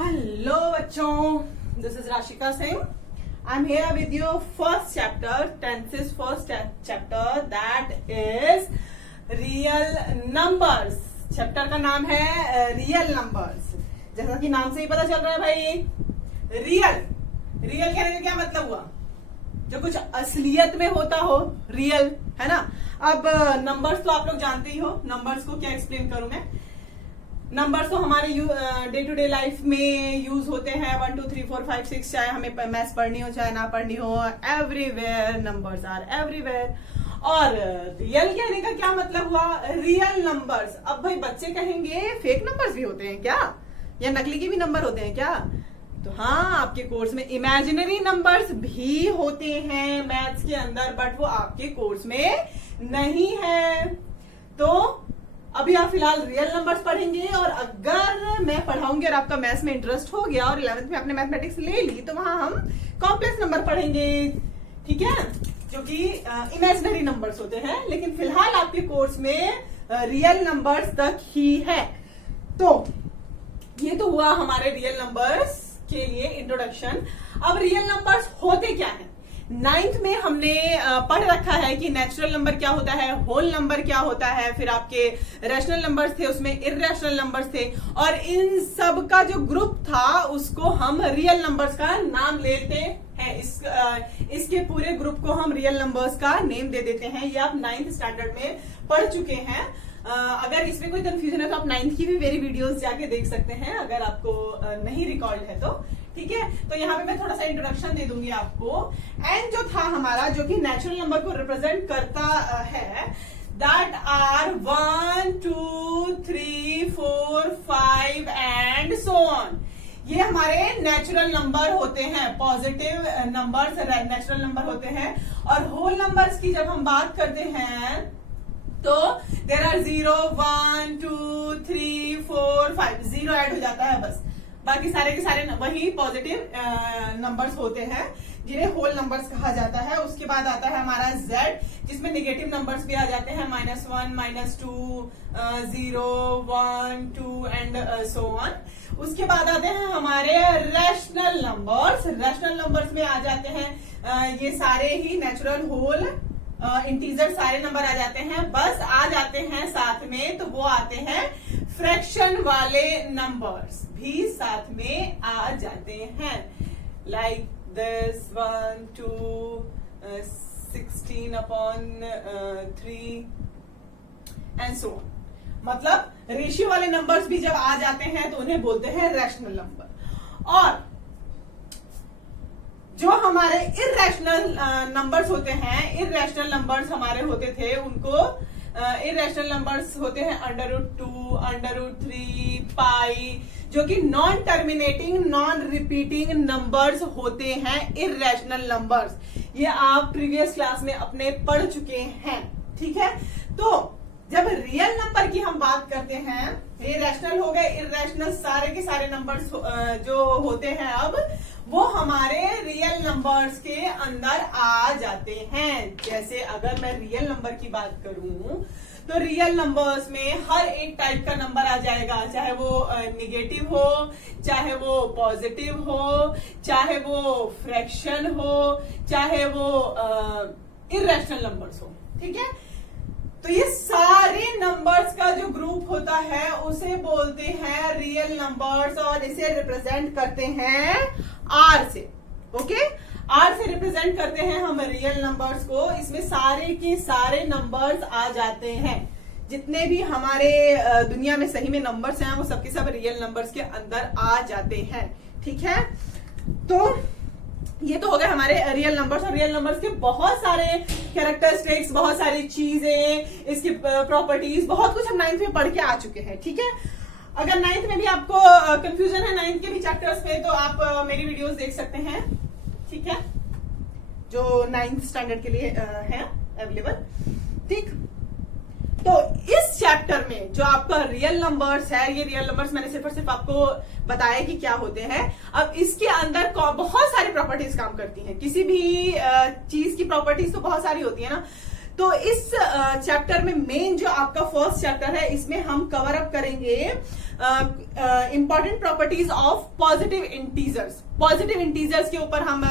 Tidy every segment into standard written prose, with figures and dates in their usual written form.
Hello बच्चों, this is Rashika Singh. I am here with your first chapter, tenses first chapter, that is real numbers. Chapter का नाम है real numbers. जैसा कि नाम से ही पता चल रहा है भाई, रियल. रियल कहने का क्या मतलब हुआ? जो कुछ असलियत में होता हो, रियल, है ना. अब नंबर्स तो आप लोग जानते ही हो. नंबर्स को क्या एक्सप्लेन करूं मैं? नंबर्स तो हमारे डे टू डे लाइफ में यूज होते हैं. 1 2 3 4 5 6, चाहे हमें मैथ्स पढ़नी हो चाहे ना पढ़नी हो, एवरीवेयर नंबर्स आर एवरीवेयर. और रियल कहने का क्या मतलब हुआ? Real numbers. अब भाई बच्चे कहेंगे फेक नंबर्स भी होते हैं क्या, या नकली के भी नंबर होते हैं क्या? तो हाँ, आपके कोर्स में इमेजिनरी नंबर्स भी होते हैं मैथ्स के अंदर, बट वो आपके कोर्स में नहीं है. तो अभी आप फिलहाल रियल नंबर्स पढ़ेंगे, और अगर मैं पढ़ाऊंगी और आपका मैथ्स में इंटरेस्ट हो गया और 11th में आपने मैथमेटिक्स ले ली, तो वहां हम कॉम्प्लेक्स नंबर पढ़ेंगे. ठीक है, जो कि इमेजिनरी नंबर्स होते हैं. लेकिन फिलहाल आपके कोर्स में रियल नंबर्स तक ही है. तो ये तो हुआ हमारे रियल नंबर्स के लिए इंट्रोडक्शन. अब रियल नंबर्स होते क्या है? 9th में हमने पढ़ रखा है कि नेचुरल नंबर क्या होता है, होल नंबर क्या होता है, फिर आपके रैशनल नंबर्स थे, उसमें इर्रेशनल नंबर्स थे, और इन सब का जो ग्रुप था उसको हम रियल नंबर्स का नाम लेते हैं. इसके पूरे ग्रुप को हम रियल नंबर्स का नेम दे देते हैं. ये आप 9th स्टैंडर्ड में पढ़ चुके हैं. अगर इसमें कोई कंफ्यूजन है तो आप 9th की भी मेरी वीडियोस जाके देख सकते हैं, अगर आपको नहीं रिकॉर्ड है तो. ठीक है, तो यहाँ पे मैं थोड़ा सा इंट्रोडक्शन दे दूंगी आपको. एन जो था हमारा, जो कि नेचुरल नंबर को रिप्रेजेंट करता है, that are 1 2 3 4 5 and so on. ये हमारे नेचुरल नंबर होते हैं, पॉजिटिव नंबर्स नेचुरल नंबर होते हैं. और होल नंबर्स की जब हम बात करते हैं तो देर आर 0 1 2 3 4 5. 0 ऐड हो जाता है बस, बाकी सारे के सारे वही पॉजिटिव नंबर्स होते हैं, जिन्हें होल नंबर्स कहा जाता है. उसके बाद आता है हमारा Z, जिसमें नेगेटिव नंबर्स भी आ जाते हैं, -1 -2 0 1 2 एंड सो ऑन. उसके बाद आते हैं हमारे रैशनल नंबर्स. रैशनल नंबर्स में आ जाते हैं ये सारे ही नेचुरल, होल, इंटीजर सारे नंबर आ जाते हैं. बस आ जाते हैं साथ में, तो वो आते हैं फ्रैक्शन वाले नंबर्स भी साथ में आ जाते हैं, like this 1 2 16/3 and so on. मतलब रेशियो वाले नंबर्स भी जब आ जाते हैं तो उन्हें बोलते हैं रैशनल नंबर. और जो हमारे इर्रेशनल नंबर्स होते हैं, इर्रेशनल नंबर्स हमारे होते थे, उनको इर्रेशनल नंबर्स होते हैं √2 √3 पाई, जो कि non terminating non repeating numbers होते हैं, इर्रेशनल नंबर्स. ये आप प्रीवियस क्लास में अपने पढ़ चुके हैं. ठीक है, तो जब रियल नंबर की हम बात करते हैं, ये रैशनल हो गए, इर्रेशनल सारे के सारे नंबर्स जो होते हैं, अब वो हमारे रियल नंबर्स के अंदर आ जाते हैं. जैसे अगर मैं रियल नंबर की बात करूं तो रियल नंबर्स में हर एक टाइप का नंबर आ जाएगा, चाहे वो निगेटिव हो, चाहे वो पॉजिटिव हो, चाहे वो फ्रैक्शन हो, चाहे वो इर्रेशनल नंबर्स हो. ठीक है, तो ये सारे नंबर्स का जो ग्रुप होता है उसे बोलते हैं रियल नंबर्स, और इसे रिप्रेजेंट करते हैं R से. ओके, R से रिप्रेजेंट करते हैं हम रियल नंबर्स को. इसमें सारे के सारे नंबर्स आ जाते हैं, जितने भी हमारे दुनिया में सही में नंबर्स हैं, वो सबके सब रियल नंबर्स के अंदर आ जाते हैं. ठीक है, तो ये तो हो गए हमारे रियल नंबर्स. और रियल नंबर्स के बहुत सारे कैरेक्टरिस्टिक्स, बहुत सारी चीजें, इसकी प्रॉपर्टीज, बहुत कुछ हम 9th में पढ़ के आ चुके हैं. ठीक है, अगर 9th में भी आपको कंफ्यूजन है 9th के भी चैप्टर्स में, तो आप मेरी वीडियोस देख सकते हैं. ठीक है, जो 9th स्टैंडर्ड के लिए है अवेलेबल. ठीक, तो इस चैप्टर में जो आपका रियल नंबर्स है, ये रियल नंबर्स मैंने सिर्फ और सिर्फ आपको बताया कि क्या होते हैं. अब इसके अंदर बहुत सारी प्रॉपर्टीज काम करती हैं. किसी भी चीज की प्रॉपर्टीज तो बहुत सारी होती है ना, तो इस चैप्टर में मेन जो आपका फर्स्ट चैप्टर है, इसमें हम कवर अप करेंगे important properties of positive integers. Positive integers के ऊपर हम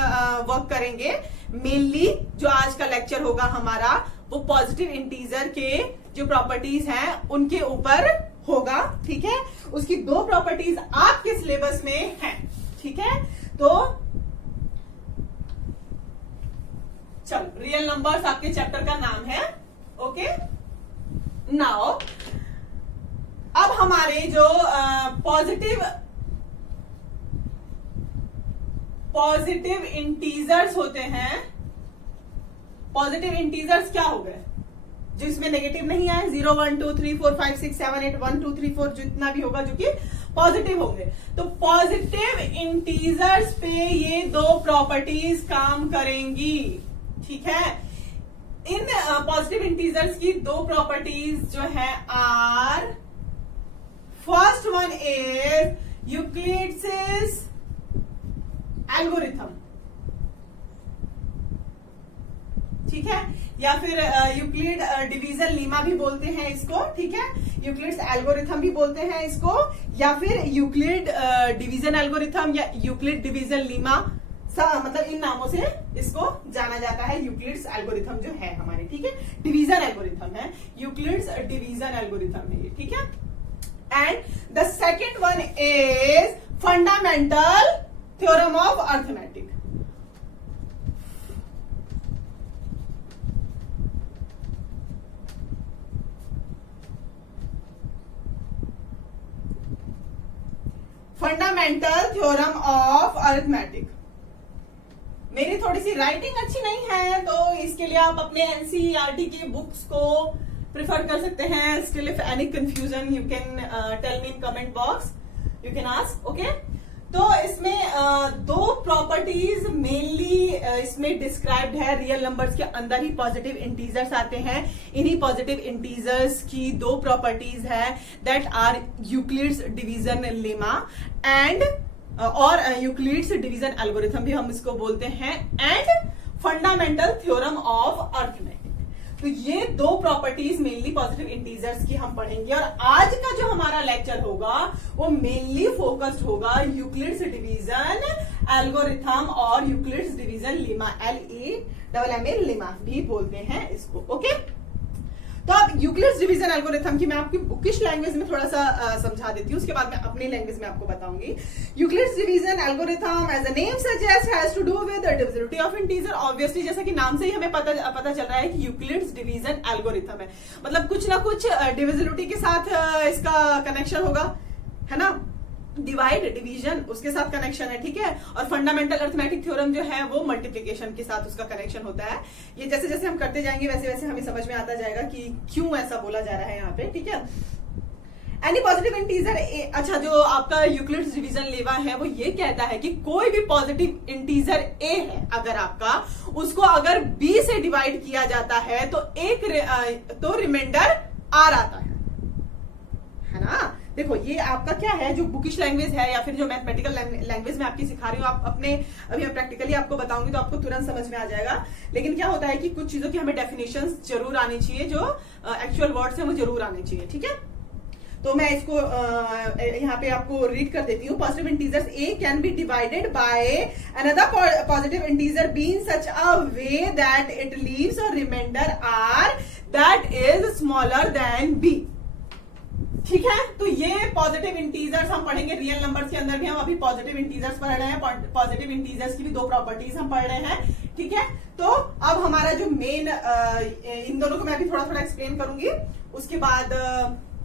वर्क करेंगे। मेनली जो आज का लेक्चर होगा हमारा वो पॉजिटिव इंटीजर के जो प्रॉपर्टीज हैं उनके ऊपर होगा। ठीक है, उसकी 2 प्रॉपर्टीज आपके सिलेबस में हैं। ठीक है, तो चलो, रियल नंबर्स आपके चैप्टर का नाम है। ओके, नाउ अब हमारे जो पॉजिटिव इंटीजर्स होते हैं, पॉजिटिव इंटीजर्स क्या हो गए? जो इसमें नेगेटिव नहीं आए, 0 1 2 3 4 5 6 7 8 1 2 3 4 जितना भी होगा जो कि पॉजिटिव होंगे। तो पॉजिटिव इंटीजर्स पे ये 2 प्रॉपर्टीज काम करेंगी। ठीक है, इन पॉजिटिव इंटीजर्स की 2 प्रॉपर्टीज जो है are, first one is Euclid's algorithm. ठीक है, या फिर यूक्लिड डिवीजन लीमा भी बोलते हैं इसको। ठीक है, यूक्लिड्स एल्गोरिथम भी बोलते हैं इसको, या फिर यूक्लिड डिवीजन एल्गोरिथम या यूक्लिड डिवीजन लीमा, मतलब इन नामों से इसको जाना जाता है। यूक्लिड्स एल्गोरिथम जो है हमारे, ठीक है, डिवीजन एल्गोरिथम है, यूक्लिड्स डिवीजन एल्गोरिथम है ये। ठीक है, and the second one is fundamental theorem of arithmetic. Fundamental theorem of arithmetic. मेरी थोड़ी सी राइटिंग अच्छी नहीं है, तो इसके लिए आप अपने एनसीईआरटी के बुक्स को प्रिफर कर सकते हैं। Still if any confusion you can tell me in comment box, you can ask. Okay, तो इसमें 2 प्रॉपर्टीज मेनली इसमें डिस्क्राइब्ड है। रियल नंबर्स के अंदर ही पॉजिटिव इंटीजर्स आते हैं। इन्हीं पॉजिटिव इंटीजर्स की 2 प्रॉपर्टीज है, that are Euclid's division lemma and, और यूक्लिड्स डिवीजन एल्गोरिथम भी हम इसको बोलते हैं, and fundamental theorem of arithmetic. तो ये 2 प्रॉपर्टीज मेनली पॉजिटिव इंटीजर्स की हम पढ़ेंगे। और आज का जो हमारा लेक्चर होगा वो मेनली फोकस्ड होगा यूक्लिड्स डिवीजन एल्गोरिथम और Euclid's division Lima, LEMMA Lima भी बोलते हैं इसको। ओके, तो अब यूक्लिड्स डिवीजन एल्गोरिथम की मैं आपकी बुकिश लैंग्वेज में थोड़ा सा समझा देती हूँ, उसके बाद मैं अपनी लैंग्वेज में आपको बताऊंगी। Euclid's division algorithm as a name suggest has to do with the divisibility of integer. Obviously जैसा कि नाम से ही हमें पता चल रहा है कि यूक्लिड्स डिवीजन एल्गोरिथम है, मतलब कुछ ना कुछ डिविजिबिलिटी के साथ इसका कनेक्शन होगा, है ना। डिवाइड डिवीजन उसके साथ कनेक्शन है। ठीक है, और फंडामेंटल अरिथमेटिक थ्योरम जो है वो मल्टीप्लिकेशन के साथ उसका कनेक्शन होता है। ये जैसे जैसे हम करते जाएंगे वैसे वैसे हमें समझ में आता जाएगा कि क्यों ऐसा बोला जा रहा है यहाँ पे। ठीक है, एनी पॉजिटिव इंटीजर, अच्छा, जो आपका यूक्लिड्स डिवीजन लेवा है वो ये कहता है कि कोई भी पॉजिटिव इंटीजर ए है अगर आपका, उसको अगर बी से डिवाइड किया जाता है तो रिमाइंडर आर आता है ना। देखो, ये आपका क्या है, जो बुकिश लैंग्वेज है या फिर जो मैथमेटिकल लैंग्वेज में आपकी सिखा रही हूँ, आप अपने अभी मैं प्रैक्टिकली आपको बताऊंगी तो आपको तुरंत समझ में आ जाएगा। लेकिन क्या होता है कि कुछ चीजों की हमें डेफिनेशंस जरूर आनी चाहिए, जो एक्चुअल वर्ड्स है वो जरूर आनी चाहिए। ठीक है, तो मैं इसको यहाँ पे आपको रीड कर देती हूँ। Positive integers a can be divided by another positive integer b in such a way that it leaves a remainder r that is smaller than b. ठीक है, तो ये पॉजिटिव इंटीजर्स हम पढ़ेंगे। रियल नंबर्स के अंदर भी हम अभी पॉजिटिव इंटीजर्स पढ़ रहे हैं, पॉजिटिव इंटीजर्स की भी 2 प्रॉपर्टीज हम पढ़ रहे हैं। ठीक है, तो अब हमारा जो मेन, इन दोनों को मैं अभी थोड़ा थोड़ा एक्सप्लेन करूंगी, उसके बाद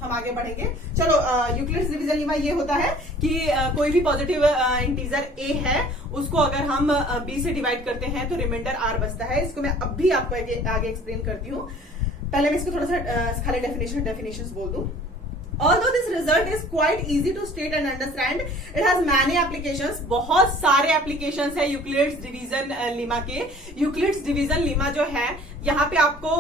हम आगे बढ़ेंगे। चलो, यूक्लिड्स डिवीजन लीमा ये होता है कि कोई भी पॉजिटिव इंटीजर ए है, उसको अगर हम बी से डिवाइड करते हैं तो रिमाइंडर आर बचता है। इसको मैं अब भी आपको आगे एक्सप्लेन करती हूँ। पहले मैं इसको थोड़ा सा खाली डेफिनेशंस बोल दूं। Although this result is quite easy to state and understand, it has many applications. बहुत सारे applications है यूक्लिड्स डिवीजन लीमा के। यूक्लिड्स डिवीजन लीमा जो है यहाँ पे आपको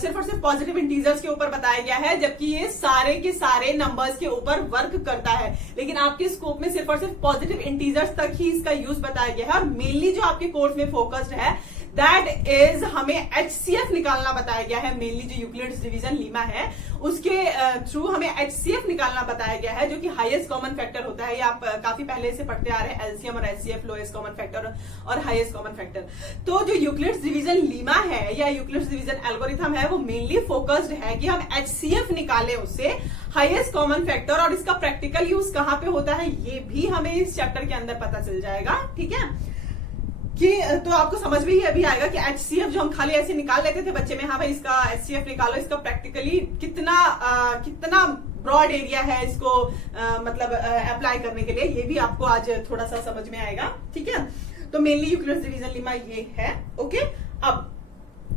सिर्फ और सिर्फ पॉजिटिव इंटीजर्स के ऊपर बताया गया है, जबकि ये सारे के सारे नंबर्स के ऊपर वर्क करता है। लेकिन आपके स्कोप में सिर्फ और सिर्फ पॉजिटिव इंटीजर्स तक ही इसका यूज बताया गया है, और मेनली जो आपके कोर्स में फोकस्ड है दैट इज हमें HCF निकालना बताया गया है। मेनली जो यूक्लिड्स डिवीजन लीमा है उसके थ्रू हमें HCF निकालना बताया गया है, जो कि हाईएस्ट कॉमन फैक्टर होता है। ये आप काफी पहले से पढ़ते आ रहे हैं, एलसीएम और HCF, लोएस्ट कॉमन फैक्टर और हाईएस्ट कॉमन फैक्टर। तो जो यूक्लिड्स डिवीजन लीमा है या यूक्लिड्स डिवीजन एल्गोरिथम है वो मेनली फोकस्ड है कि हम HCF निकालें उससे हाईएस्ट कॉमन फैक्टर, और इसका प्रैक्टिकल यूज कहां पे होता है ये भी हमें इस चैप्टर के अंदर पता चल जाएगा। ठीक है कि तो आपको समझ में ही अभी आएगा कि HCF जो हम खाली ऐसे निकाल लेते थे बच्चे में, हाँ भाई इसका HCF निकालो, इसका प्रैक्टिकली कितना ब्रॉड एरिया है इसको मतलब अप्लाई करने के लिए, ये भी आपको आज थोड़ा सा समझ में आएगा। ठीक है, तो मेनली यूक्लिड्स डिवीजन लीमा ये है। ओके, अब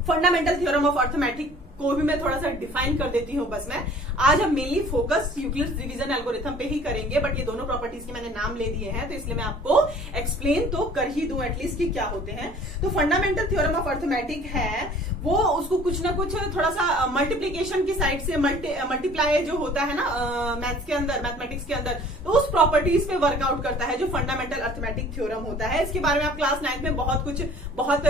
फंडामेंटल थ्योरम ऑफ अर्थमेटिक को भी मैं थोड़ा सा डिफाइन कर देती हूँ। बस मैं आज हम mainly focus Euclid's division algorithm पे ही करेंगे, बट ये दोनों प्रॉपर्टीज के मैंने नाम ले दिए हैं तो इसलिए मैं आपको एक्सप्लेन तो कर ही दूं एटलीस्ट कि क्या होते हैं। तो फंडामेंटल थ्योरम ऑफ अर्थमेटिक है वो, उसको कुछ ना कुछ थोड़ा सा मल्टीप्लीकेशन की साइड से मल्टीप्लाई जो होता है ना मैथ्स के अंदर, मैथमेटिक्स के अंदर, तो उस प्रॉपर्टीज पे वर्कआउट करता है जो फंडामेंटल अर्थमेटिक थ्योरम होता है। इसके बारे में आप क्लास 9 में बहुत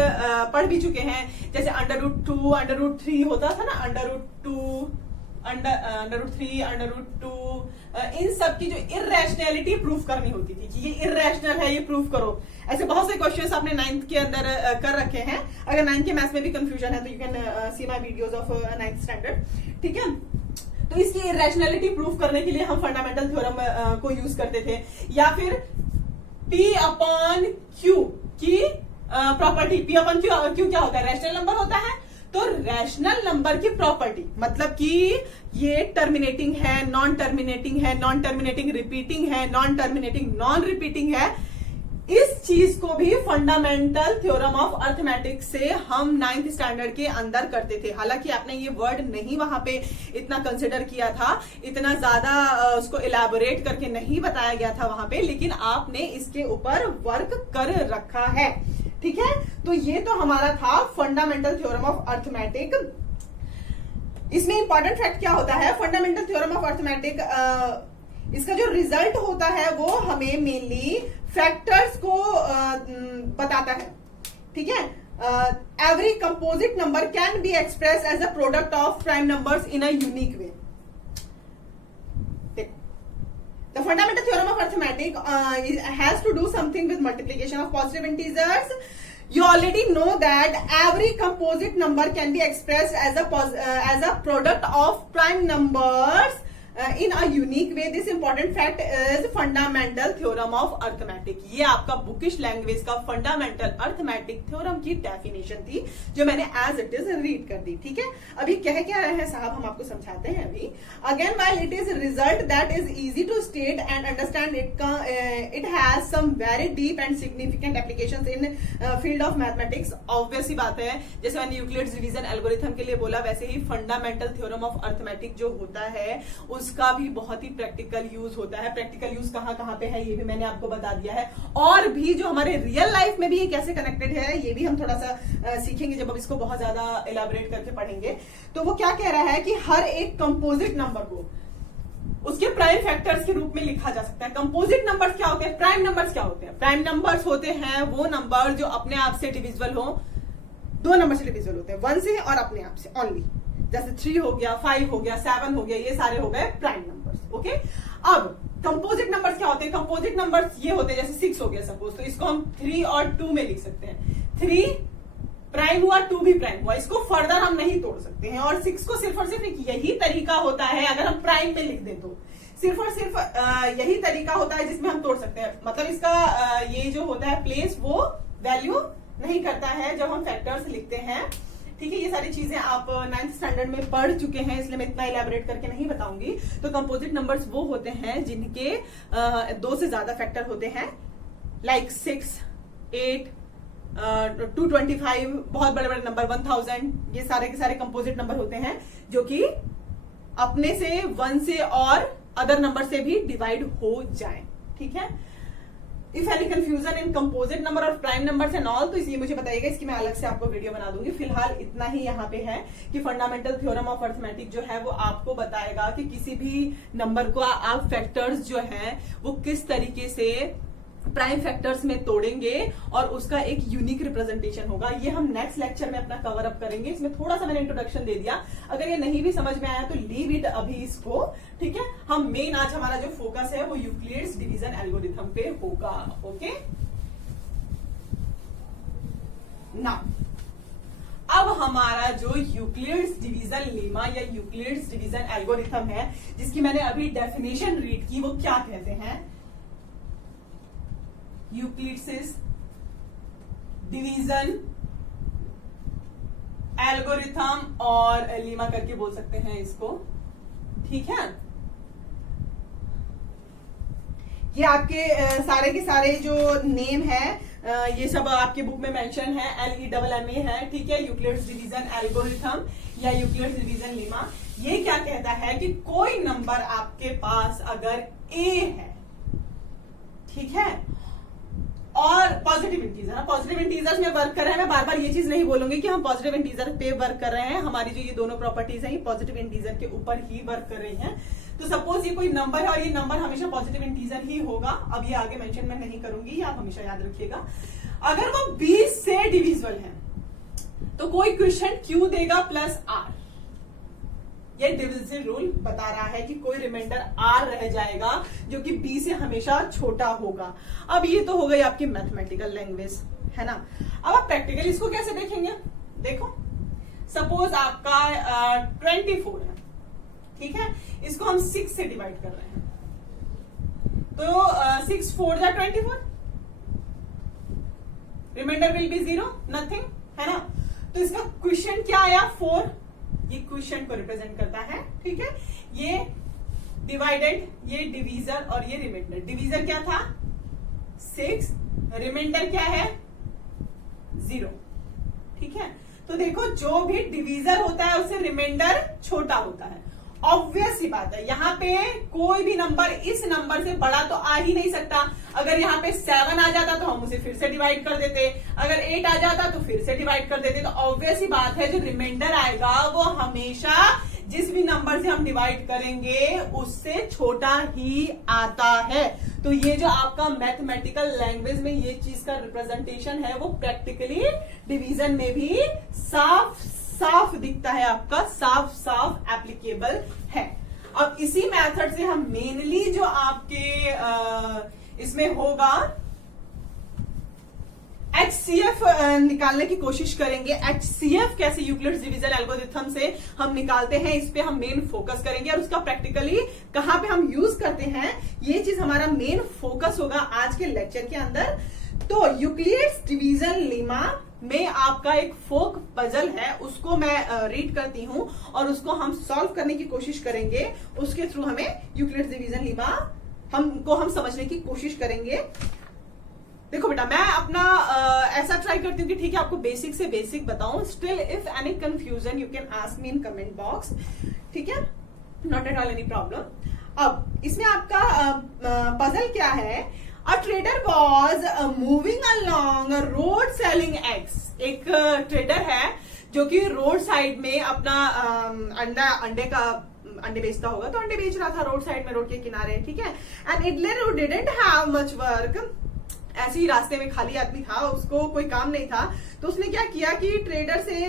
पढ़ भी चुके हैं, जैसे √2 √3 होता था ना, √2 √3 √2, इन सब की जो इर्रेशनैलिटी प्रूफ करनी होती थी कि ये इर्रेशनल है, ये प्रूफ करो। ऐसे बहुत से क्वेश्चंस आपने 9th के अंदर कर रखे हैं। अगर 9th के मैथ्स में भी कंफ्यूजन है तो you can see my videos of 9th standard. ठीक है, तो इसकी इर्रेशनैलिटी प्रूफ करने के लिए हम फंडामेंटल थ्योरम को यूज करते थे, या फिर P/Q की प्रॉपर्टी। P/Q क्या होता है? रैशनल नंबर होता है। तो रैशनल नंबर की प्रॉपर्टी मतलब कि ये टर्मिनेटिंग है, नॉन टर्मिनेटिंग है, नॉन टर्मिनेटिंग रिपीटिंग है, नॉन टर्मिनेटिंग नॉन रिपीटिंग है, इस चीज को भी फंडामेंटल थ्योरम ऑफ अर्थमेटिक्स से हम 9th स्टैंडर्ड के अंदर करते थे। हालांकि आपने ये वर्ड नहीं वहां पे इतना कंसिडर किया था, इतना ज्यादा उसको इलैबोरेट करके नहीं बताया गया था वहां पे, लेकिन आपने इसके ऊपर वर्क कर रखा है। ठीक है, तो ये तो हमारा था फंडामेंटल थ्योरम ऑफ अर्थमेटिक। इसमें इंपॉर्टेंट फैक्ट क्या होता है? फंडामेंटल थ्योरम ऑफ अर्थमेटिक इसका जो रिजल्ट होता है वो हमें मेनली फैक्टर्स को बताता है। ठीक है, every composite number can be express as a product of prime numbers in a unique way. The fundamental theorem of arithmetic has to do something with multiplication of positive integers. You already know that every composite number can be expressed as a product of prime numbers in a unique way. This important fact is fundamental theorem of arithmetic. ये आपका bookish language का fundamental arithmetic theorem की definition थी जो मैंने as it is read कर दी। ठीक है, अभी कह क्या रहे हैं साहब, हम आपको समझाते हैं अभी। Again while it is result that is easy to state and understand, it has some very deep and significant applications in field of mathematics. Obvious ही बात है, जैसे मैंने यूक्लिड्स डिवीजन एल्गोरिथम के लिए बोला, वैसे ही फंडामेंटल थ्योरम ऑफ अर्थमेटिक जो होता है उसका भी बहुत ही प्रैक्टिकल यूज होता है। प्रैक्टिकल यूज कहां पे है ये भी मैंने आपको बता दिया है, और भी जो हमारे रियल लाइफ में भी ये कैसे कनेक्टेड है ये भी हम थोड़ा सा सीखेंगे जब हम इसको बहुत ज्यादा इलैबोरेट करके पढ़ेंगे। तो वो क्या कह रहा है कि हर एक कंपोजिट नंबर को उसके प्राइम फैक्टर्स के रूप में लिखा जा सकता है। कंपोजिट नंबर्स क्या होते हैं? प्राइम नंबर्स क्या होते हैं? प्राइम नंबर्स होते हैं वो नंबर जो अपने आप से डिविजिबल हो, दो नंबर से डिविजिबल होते हैं, 1 से और अपने आप से ओनली। जैसे 3 हो गया, 5 हो गया, 7 हो गया, ये सारे हो गए प्राइम नंबर्स। ओके, अब कंपोजिट नंबर्स क्या होते हैं? कंपोजिट नंबर्स ये होते हैं, जैसे 6 हो गया सपोज, तो इसको हम 3 और 2 में लिख सकते हैं। 3 प्राइम हुआ, 2 भी प्राइम हुआ, इसको फर्दर हम नहीं तोड़ सकते हैं। और 6 को सिर्फ और सिर्फ यही तरीका होता है, अगर हम प्राइम में लिख दें तो सिर्फ और सिर्फ यही तरीका होता है जिसमें हम तोड़ सकते हैं। मतलब इसका ये जो होता है प्लेस वो वैल्यू नहीं करता है जब हम फैक्टर्स लिखते हैं। ठीक है, ये सारी चीजें आप 9th स्टैंडर्ड में पढ़ चुके हैं, इसलिए मैं इतना इलैबोरेट करके नहीं बताऊंगी। तो कंपोजिट नंबर्स वो होते हैं जिनके 2 से ज्यादा फैक्टर होते हैं, लाइक 6, 8, 225, बहुत बड़े बड़े नंबर 1000, ये सारे के सारे कंपोजिट नंबर होते हैं जो कि अपने से 1 से और अदर नंबर से भी डिवाइड हो जाए। ठीक है, if any confusion in composite number और प्राइम नंबर्स एंड ऑल, तो इसलिए मुझे बताइएगा, इसकी मैं अलग से आपको वीडियो बना दूंगी। फिलहाल इतना ही यहाँ पे है कि फंडामेंटल थ्योरम ऑफ अर्थमेटिक जो है वो आपको बताएगा कि किसी भी नंबर को आप फैक्टर्स जो हैं वो किस तरीके से प्राइम फैक्टर्स में तोड़ेंगे और उसका एक यूनिक रिप्रेजेंटेशन होगा। ये हम नेक्स्ट लेक्चर में अपना कवर अप करेंगे। इसमें थोड़ा सा मैंने इंट्रोडक्शन दे दिया, अगर ये नहीं भी समझ में आया तो लीव इट अभी इसको, ठीक है। हम मेन आज हमारा जो फोकस है वो यूक्लिड्स डिवीजन एल्गोरिथम पे होगा। ओके, नाउ अब हमारा जो यूक्लिड्स डिवीजन लेमा या यूक्लिड्स डिवीजन एल्गोरिथम है, जिसकी मैंने अभी डेफिनेशन रीड की, वो क्या कहते हैं? यूक्लिड्स डिवीजन एल्गोरिथम और लीमा करके बोल सकते हैं इसको, ठीक है। ये आपके सारे के सारे जो नेम है ये सब आपके बुक में मेंशन है, LEMMA है, ठीक है। यूक्लिड्स डिवीजन एल्गोरिथम या यूक्लिड्स डिवीजन लीमा, ये क्या कहता है कि कोई नंबर आपके पास अगर A है, ठीक है, और पॉजिटिव इंटीजर, पॉजिटिव इंटीजर्स में वर्क कर रहे हैं। मैं बार बार ये चीज नहीं बोलूंगी कि हम पॉजिटिव इंटीजर पे वर्क कर रहे हैं, हमारी जो ये दोनों प्रॉपर्टीज हैं ये पॉजिटिव इंटीजर के ऊपर ही वर्क कर रही हैं। तो सपोज ये कोई नंबर है और ये नंबर हमेशा पॉजिटिव इंटीजर ही होगा। अब ये आगे मेंशन मैं नहीं करूंगी, ये आप हमेशा याद रखिएगा। अगर वो 20 से डिविजिबल है तो कोई क्वेश्चन क्यों देगा प्लस R। ये डिविजिबल रूल बता रहा है कि कोई रिमाइंडर R रह जाएगा जो कि B से हमेशा छोटा होगा। अब ये तो हो गई आपकी मैथमेटिकल लैंग्वेज, है ना। अब आप प्रैक्टिकली इसको कैसे देखेंगे? देखो, सपोज आपका 24 है, ठीक है, इसको हम 6 से डिवाइड कर रहे हैं, तो 6 4 जा 24, रिमाइंडर विल बी 0, नथिंग, है ना। तो इसका क्वेश्चन क्या आया? 4, ये क्वेश्चन को रिप्रेजेंट करता है, ठीक है। ये डिवाइडेड, ये डिवीजर और ये रिमाइंडर। डिवीजर क्या था? 6, रिमाइंडर क्या है? 0, ठीक है। तो देखो, जो भी डिवीजर होता है उससे रिमाइंडर छोटा होता है। ऑब्वियस सी बात है, यहाँ पे कोई भी नंबर इस नंबर से बड़ा तो आ ही नहीं सकता। अगर यहाँ पे 7 आ जाता तो हम उसे फिर से डिवाइड कर देते, अगर 8 आ जाता तो फिर से डिवाइड कर देते। तो ऑब्वियस सी बात है, जो रिमाइंडर आएगा वो हमेशा जिस भी नंबर से हम डिवाइड करेंगे उससे छोटा ही आता है। तो ये जो आपका मैथमेटिकल लैंग्वेज में ये चीज का रिप्रेजेंटेशन है, वो प्रैक्टिकली डिवीजन में भी साफ साफ दिखता है, आपका साफ साफ एप्लीकेबल है। अब इसी मेथड से हम मेनली जो आपके इसमें होगा HCF निकालने की कोशिश करेंगे। HCF कैसे यूक्लिड्स डिवीजन एल्गोरिथम से हम निकालते हैं, इस पे हम मेन फोकस करेंगे और उसका प्रैक्टिकली कहां पे हम यूज करते हैं, ये चीज हमारा मेन फोकस होगा आज के लेक्चर के अंदर। तो यूक्लिड्स डिवीजन लेमा में आपका एक फोक पजल है, उसको मैं रीड करती हूं और उसको हम सॉल्व करने की कोशिश करेंगे। उसके थ्रू हमें यूक्लिड्स डिवीजन लेमा हम समझने की कोशिश करेंगे। देखो बेटा, मैं अपना ऐसा ट्राई करती हूँ कि ठीक है, आपको बेसिक से बेसिक बताऊं। Still if any confusion you can ask me in comment box, ठीक है, not at all any problem. अब इसमें आपका पजल क्या है? A trader was moving along a road selling eggs. एक ट्रेडर है जो कि रोड साइड में अपना अंडे बेचता होगा, तो अंडे बेच रहा था रोड साइड में, रोड के किनारे, ठीक है। And idler who didn't have much work, ऐसे ही रास्ते में खाली आदमी था, उसको कोई काम नहीं था, तो उसने क्या किया कि ट्रेडर से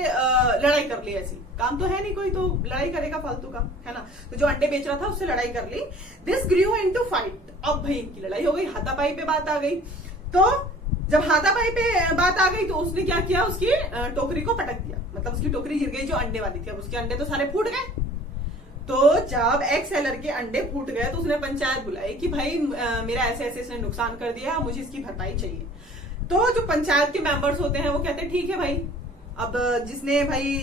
लड़ाई कर ली। ऐसी काम तो है नहीं कोई, तो लड़ाई करेगा फालतू का, है ना। तो जो अंडे बेच रहा था उससे लड़ाई कर ली। This grew into fight. अब भाई इनकी लड़ाई हो गई, हाथापाई पे बात आ गई। तो जब हाथापाई पे बात आ गई तो उसने क्या किया, उसकी टोकरी को पटक दिया, मतलब उसकी टोकरी गिर गई जो अंडे वाली थी। अब उसके अंडे तो सारे फूट गए। तो जब एग सेलर के अंडे फूट गए तो उसने पंचायत बुलाई कि भाई मेरा ऐसे ऐसे इसने नुकसान कर दिया, मुझे इसकी भरपाई चाहिए। तो जो पंचायत के मेंबर्स होते हैं वो कहते हैं ठीक है भाई, अब जिसने भाई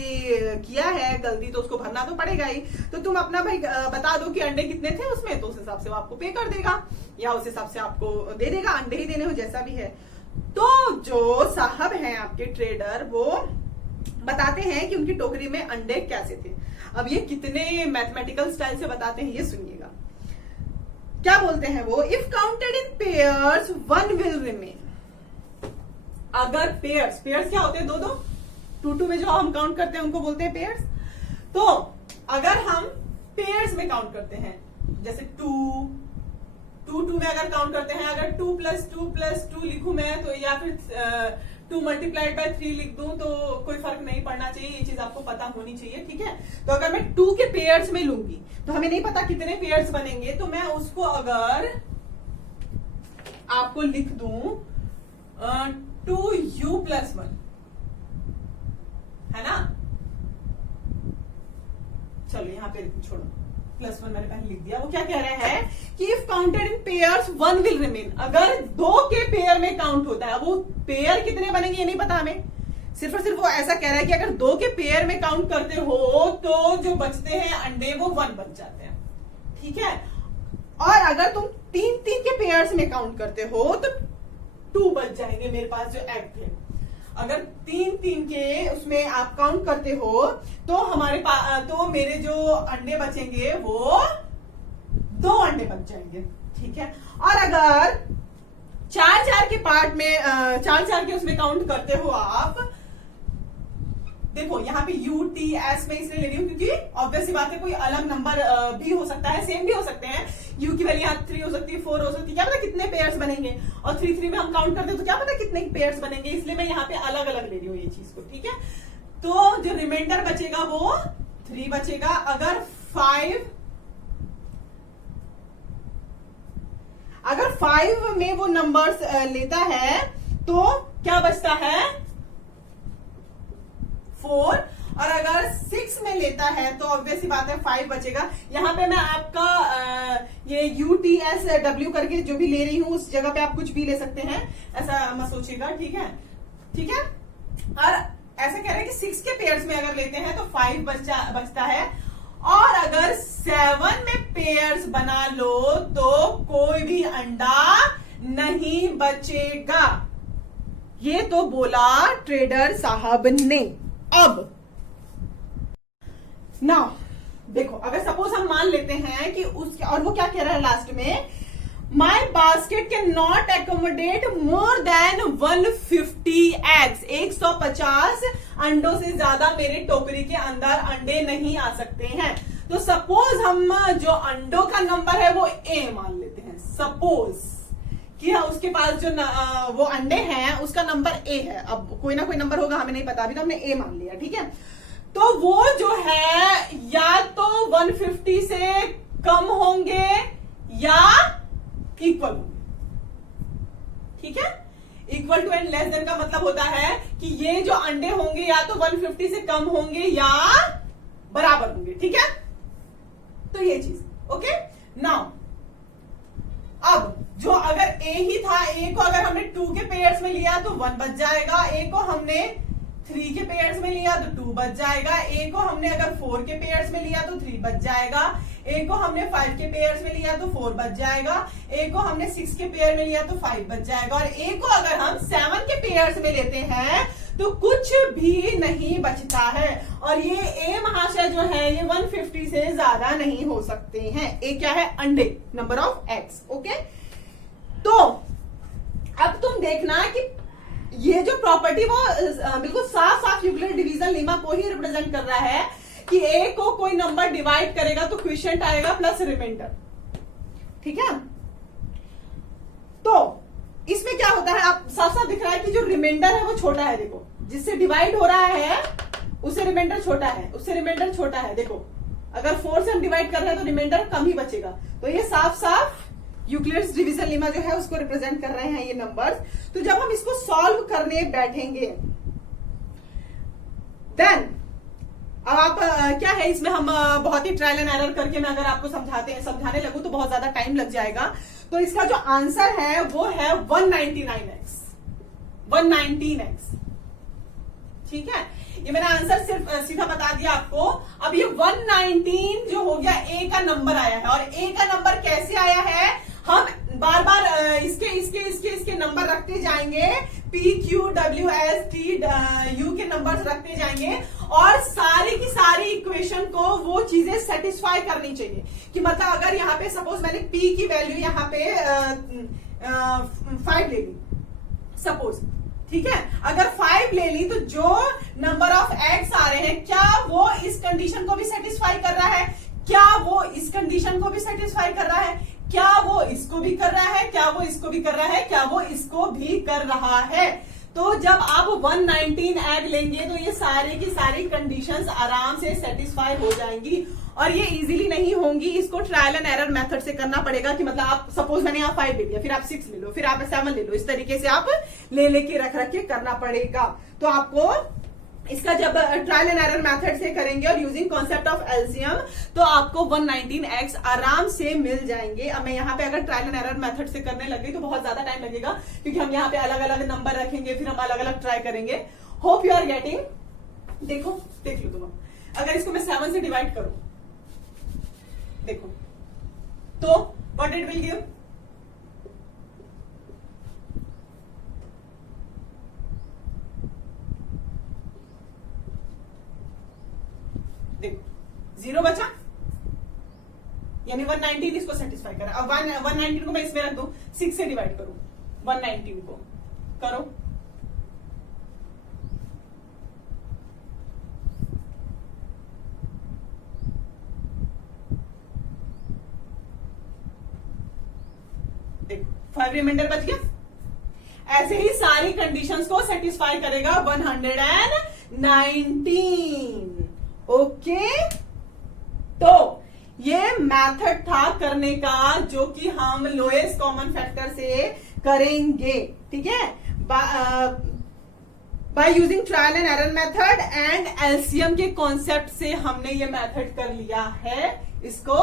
किया है गलती तो उसको भरना तो पड़ेगा ही, तो तुम अपना भाई बता दो कि अंडे कितने थे उसमें, तो उस हिसाब से वो आपको पे कर देगा या उस हिसाब से आपको दे देगा, अंडे ही देने हो जैसा भी है। तो जो साहब हैं आपके ट्रेडर, वो बताते हैं कि उनकी टोकरी में अंडे कैसे थे। अब ये कितने मैथमेटिकल स्टाइल से बताते हैं ये सुनिएगा। क्या बोलते हैं वो? If counted in pairs 1 will remain. अगर पेयर्स क्या होते हैं? 2-2, 2-2 में जो हम काउंट करते हैं उनको बोलते हैं पेयर्स। तो अगर हम पेयर्स में काउंट करते हैं, जैसे 2, 2 2 में अगर काउंट करते हैं, अगर 2 + 2 लिखूं मैं तो, या फिर 2 × 3 लिख दूं तो कोई फर्क नहीं पड़ना चाहिए, ये चीज आपको पता होनी चाहिए, ठीक है। तो अगर मैं 2 के पेयर्स में लूंगी तो हमें नहीं पता कितने पेयर्स बनेंगे, तो मैं उसको अगर आपको लिख दूं 2u + 1, है ना। चलो यहाँ पे छोड़ो, +1 मैंने पहले लिख दिया। वो क्या कह रहा है कि if counted in pairs 1 will remain, अगर 2 के पेयर में काउंट होता है, वो पेयर कितने बनेंगे ये नहीं पता हमें, सिर्फ और सिर्फ वो ऐसा कह रहा है कि अगर 2 के पेयर में काउंट करते हो तो जो बचते हैं अंडे वो 1 बन जाते हैं, ठीक है। और अगर तुम 3 के पेयर्स में काउंट करते हो तो 2 बच जाएंगे मेरे पास जो एग थे। अगर 3 के उसमें आप काउंट करते हो तो हमारे पास, तो मेरे जो अंडे बचेंगे वो 2 अंडे बच जाएंगे, ठीक है। और अगर 4 के पार्ट में 4 के उसमें काउंट करते हो आप, देखो यहाँ पे UTS में इसलिए ले रही हूँ क्योंकि ऑब्वियसली बात है कोई अलग नंबर भी हो सकता है, सेम भी हो सकते हैं। U की वैल्यू यहाँ 3 हो सकती है, 4 हो सकती है, क्या पता कितने पेयर्स बनेंगे, और 3 में हम काउंट करते हैं तो क्या पता कितने पेयर्स बनेंगे, इसलिए मैं यहाँ पे अलग अलग ले रही हूँ ये चीज को, ठीक है। तो जो रिमाइंडर बचेगा वो 3 बचेगा। अगर 5 में वो नंबर्स लेता है तो क्या बचता है 4, और अगर 6 में लेता है तो ऑब्वियसली बात है 5 बचेगा। यहाँ पे मैं आपका ये UTSW करके जो भी ले रही हूँ उस जगह पे आप कुछ भी ले सकते हैं, ऐसा मत सोचिएगा, ठीक है, ठीक है। और ऐसा कह रहे हैं कि 6 के पेयर्स में अगर लेते हैं तो 5 बचता है, और अगर 7 में पेयर्स बना लो तो कोई भी अंडा नहीं बचेगा। ये तो बोला ट्रेडर साहब ने। अब नाउ देखो, अगर सपोज हम मान लेते हैं कि उसके, और वो क्या कह रहा है लास्ट में, my basket can not accommodate more than 150 eggs, 150 अंडों से ज्यादा मेरे टोकरी के अंदर अंडे नहीं आ सकते हैं। तो सपोज हम जो अंडों का नंबर है वो A मान लेते हैं, सपोज कि उसके पास जो वो अंडे हैं उसका नंबर A है। अब कोई ना कोई नंबर होगा, हमें नहीं पता, अभी तो हमने A मान लिया, ठीक है। तो वो जो है या तो 150 से कम होंगे या इक्वल होंगे, ठीक है। Equal to and less than का मतलब होता है कि ये जो अंडे होंगे या तो 150 से कम होंगे या बराबर होंगे, ठीक है। तो ये चीज ओके। नाउ अब जो अगर A ही था, A को अगर हमने 2 के पेयर्स में लिया तो 1 बच जाएगा, A को हमने 3 के पेयर्स में लिया तो 2 बच जाएगा, A को हमने अगर 4 के पेयर्स में लिया तो 3 बच जाएगा, A को हमने 5 के पेयर्स में लिया तो 4 बच जाएगा, A को हमने 6 के पेयर में लिया तो 5 बच जाएगा, और A को अगर हम 7 के पेयर्स में लेते हैं तो कुछ भी नहीं बचता है। और ये A महाशय जो है ये 150 से ज्यादा नहीं हो सकते हैं। A क्या है? अंडे, नंबर ऑफ एग्स, ओके। तो अब तुम देखना कि ये जो प्रॉपर्टी वो बिल्कुल साफ साफ यूक्लिड डिवीजन लेमा को ही रिप्रेजेंट कर रहा है कि A को कोई नंबर डिवाइड करेगा तो क्विशेंट आएगा प्लस रिमाइंडर, ठीक है। तो इसमें क्या होता है, आप साफ साफ दिख रहा है कि जो रिमाइंडर है वो छोटा है, देखो जिससे डिवाइड हो रहा है उससे रिमाइंडर छोटा है, उससे रिमाइंडर छोटा है। देखो अगर 4 से हम डिवाइड कर रहे हैं तो रिमाइंडर कम ही बचेगा। तो ये साफ साफ यूक्लिड्स डिवीजन लेमा जो है उसको रिप्रेजेंट कर रहे हैं ये नंबर्स। तो जब हम इसको सॉल्व करने बैठेंगे देन अब आप क्या है इसमें हम बहुत ही ट्रायल एंड एरर करके मैं अगर आपको समझाने लगूं तो बहुत ज्यादा टाइम लग जाएगा। तो इसका जो आंसर है वो है 199x, 119x, ठीक है। ये मैंने आंसर सिर्फ सीधा बता दिया आपको। अब ये 119 जो हो गया A का नंबर आया है, और A का नंबर कैसे आया है, हम बार बार इसके नंबर रखते जाएंगे, P Q W S T U के नंबर्स रखते जाएंगे, और सारी की सारी इक्वेशन को वो चीजें सेटिस्फाई करनी चाहिए। कि मतलब अगर यहाँ पे सपोज मैंने P की वैल्यू यहाँ पे 5 ले ली सपोज, ठीक है। अगर 5 ले ली तो जो नंबर ऑफ एग्स आ रहे हैं क्या वो इस कंडीशन को भी सेटिस्फाई कर रहा है, क्या वो इस कंडीशन को भी सेटिस्फाई कर रहा है, क्या वो इसको भी कर रहा है, क्या वो इसको भी कर रहा है, क्या वो इसको भी कर रहा है। तो जब आप 119 ऐड लेंगे तो ये सारे की सारी कंडीशंस आराम से सेटिस्फाई हो जाएंगी, और ये इजीली नहीं होंगी। इसको ट्रायल एंड एरर मेथड से करना पड़ेगा कि मतलब आप सपोज मैंने यहाँ 5 ले लिया, फिर आप 6 ले लो, फिर आप 7 ले लो, इस तरीके से आप ले लेके रख के करना पड़ेगा। तो आपको इसका जब ट्रायल एंड एरर मेथड से करेंगे और यूजिंग कॉन्सेप्ट ऑफ एलसीएम तो आपको 119x आराम से मिल जाएंगे। अब मैं यहाँ पे अगर ट्रायल एंड एरर मेथड से करने लग गई तो बहुत ज्यादा टाइम लगेगा, क्योंकि हम यहाँ पे अलग अलग नंबर रखेंगे, फिर हम अलग अलग ट्राई करेंगे। Hope you are getting. देखो, देख लो तुम, अगर इसको मैं 7 से डिवाइड करूं, देखो तो व्हाट इट विल गिव, देखो 0 बचा, यानी 119 इसको सेटिस्फाई करा। अब 119 को मैं इसमें रख दूं, 6 से डिवाइड करूं 119 को, करो, देखो 5 रिमाइंडर बच गया। ऐसे ही सारी कंडीशंस को सेटिस्फाई करेगा 119। ओके, तो ये मेथड था करने का, जो कि हम लोएस्ट कॉमन फैक्टर से करेंगे। ठीक है, by using trial and error method and LCM के कॉन्सेप्ट से हमने ये मेथड कर लिया है। इसको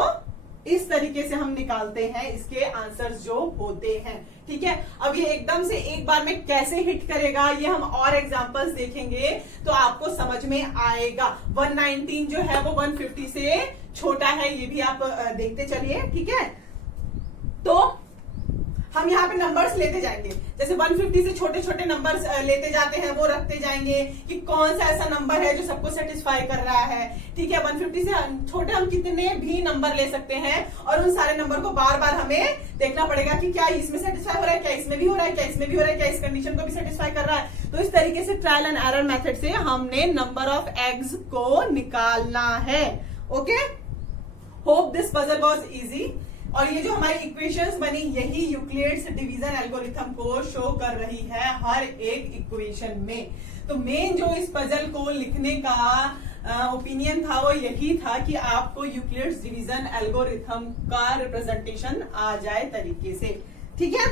इस तरीके से हम निकालते हैं इसके आंसर्स जो होते हैं। ठीक है, अब ये एकदम से एक बार में कैसे हिट करेगा ये हम और एग्जांपल्स देखेंगे तो आपको समझ में आएगा। 119 जो है वो 150 से छोटा है, ये भी आप देखते चलिए। ठीक है, तो हम यहाँ पे नंबर्स लेते जाएंगे, जैसे 150 से छोटे छोटे नंबर्स लेते जाते हैं, वो रखते जाएंगे कि कौन सा ऐसा नंबर है जो सबको सेटिस्फाई कर रहा है। ठीक है, 150 से छोटे हम कितने भी नंबर ले सकते हैं, और उन सारे नंबर को बार बार हमें देखना पड़ेगा कि क्या इसमें सेटिस्फाई हो रहा है, क्या इसमें भी हो रहा है, क्या इसमें भी हो रहा है, क्या इस कंडीशन को भी सेटिस्फाई कर रहा है। तो इस तरीके से ट्रायल एंड एरर मेथड से हमने नंबर ऑफ एग्स को निकालना है। Okay, hope this puzzle was easy. और ये जो हमारी इक्वेशंस बनी, यही यूक्लिड्स डिवीजन एल्गोरिथम को शो कर रही है हर एक इक्वेशन में। तो मेन जो इस पजल को लिखने का ओपिनियन था वो यही था कि आपको यूक्लिड्स डिवीजन एल्गोरिथम का रिप्रेजेंटेशन आ जाए तरीके से। ठीक है,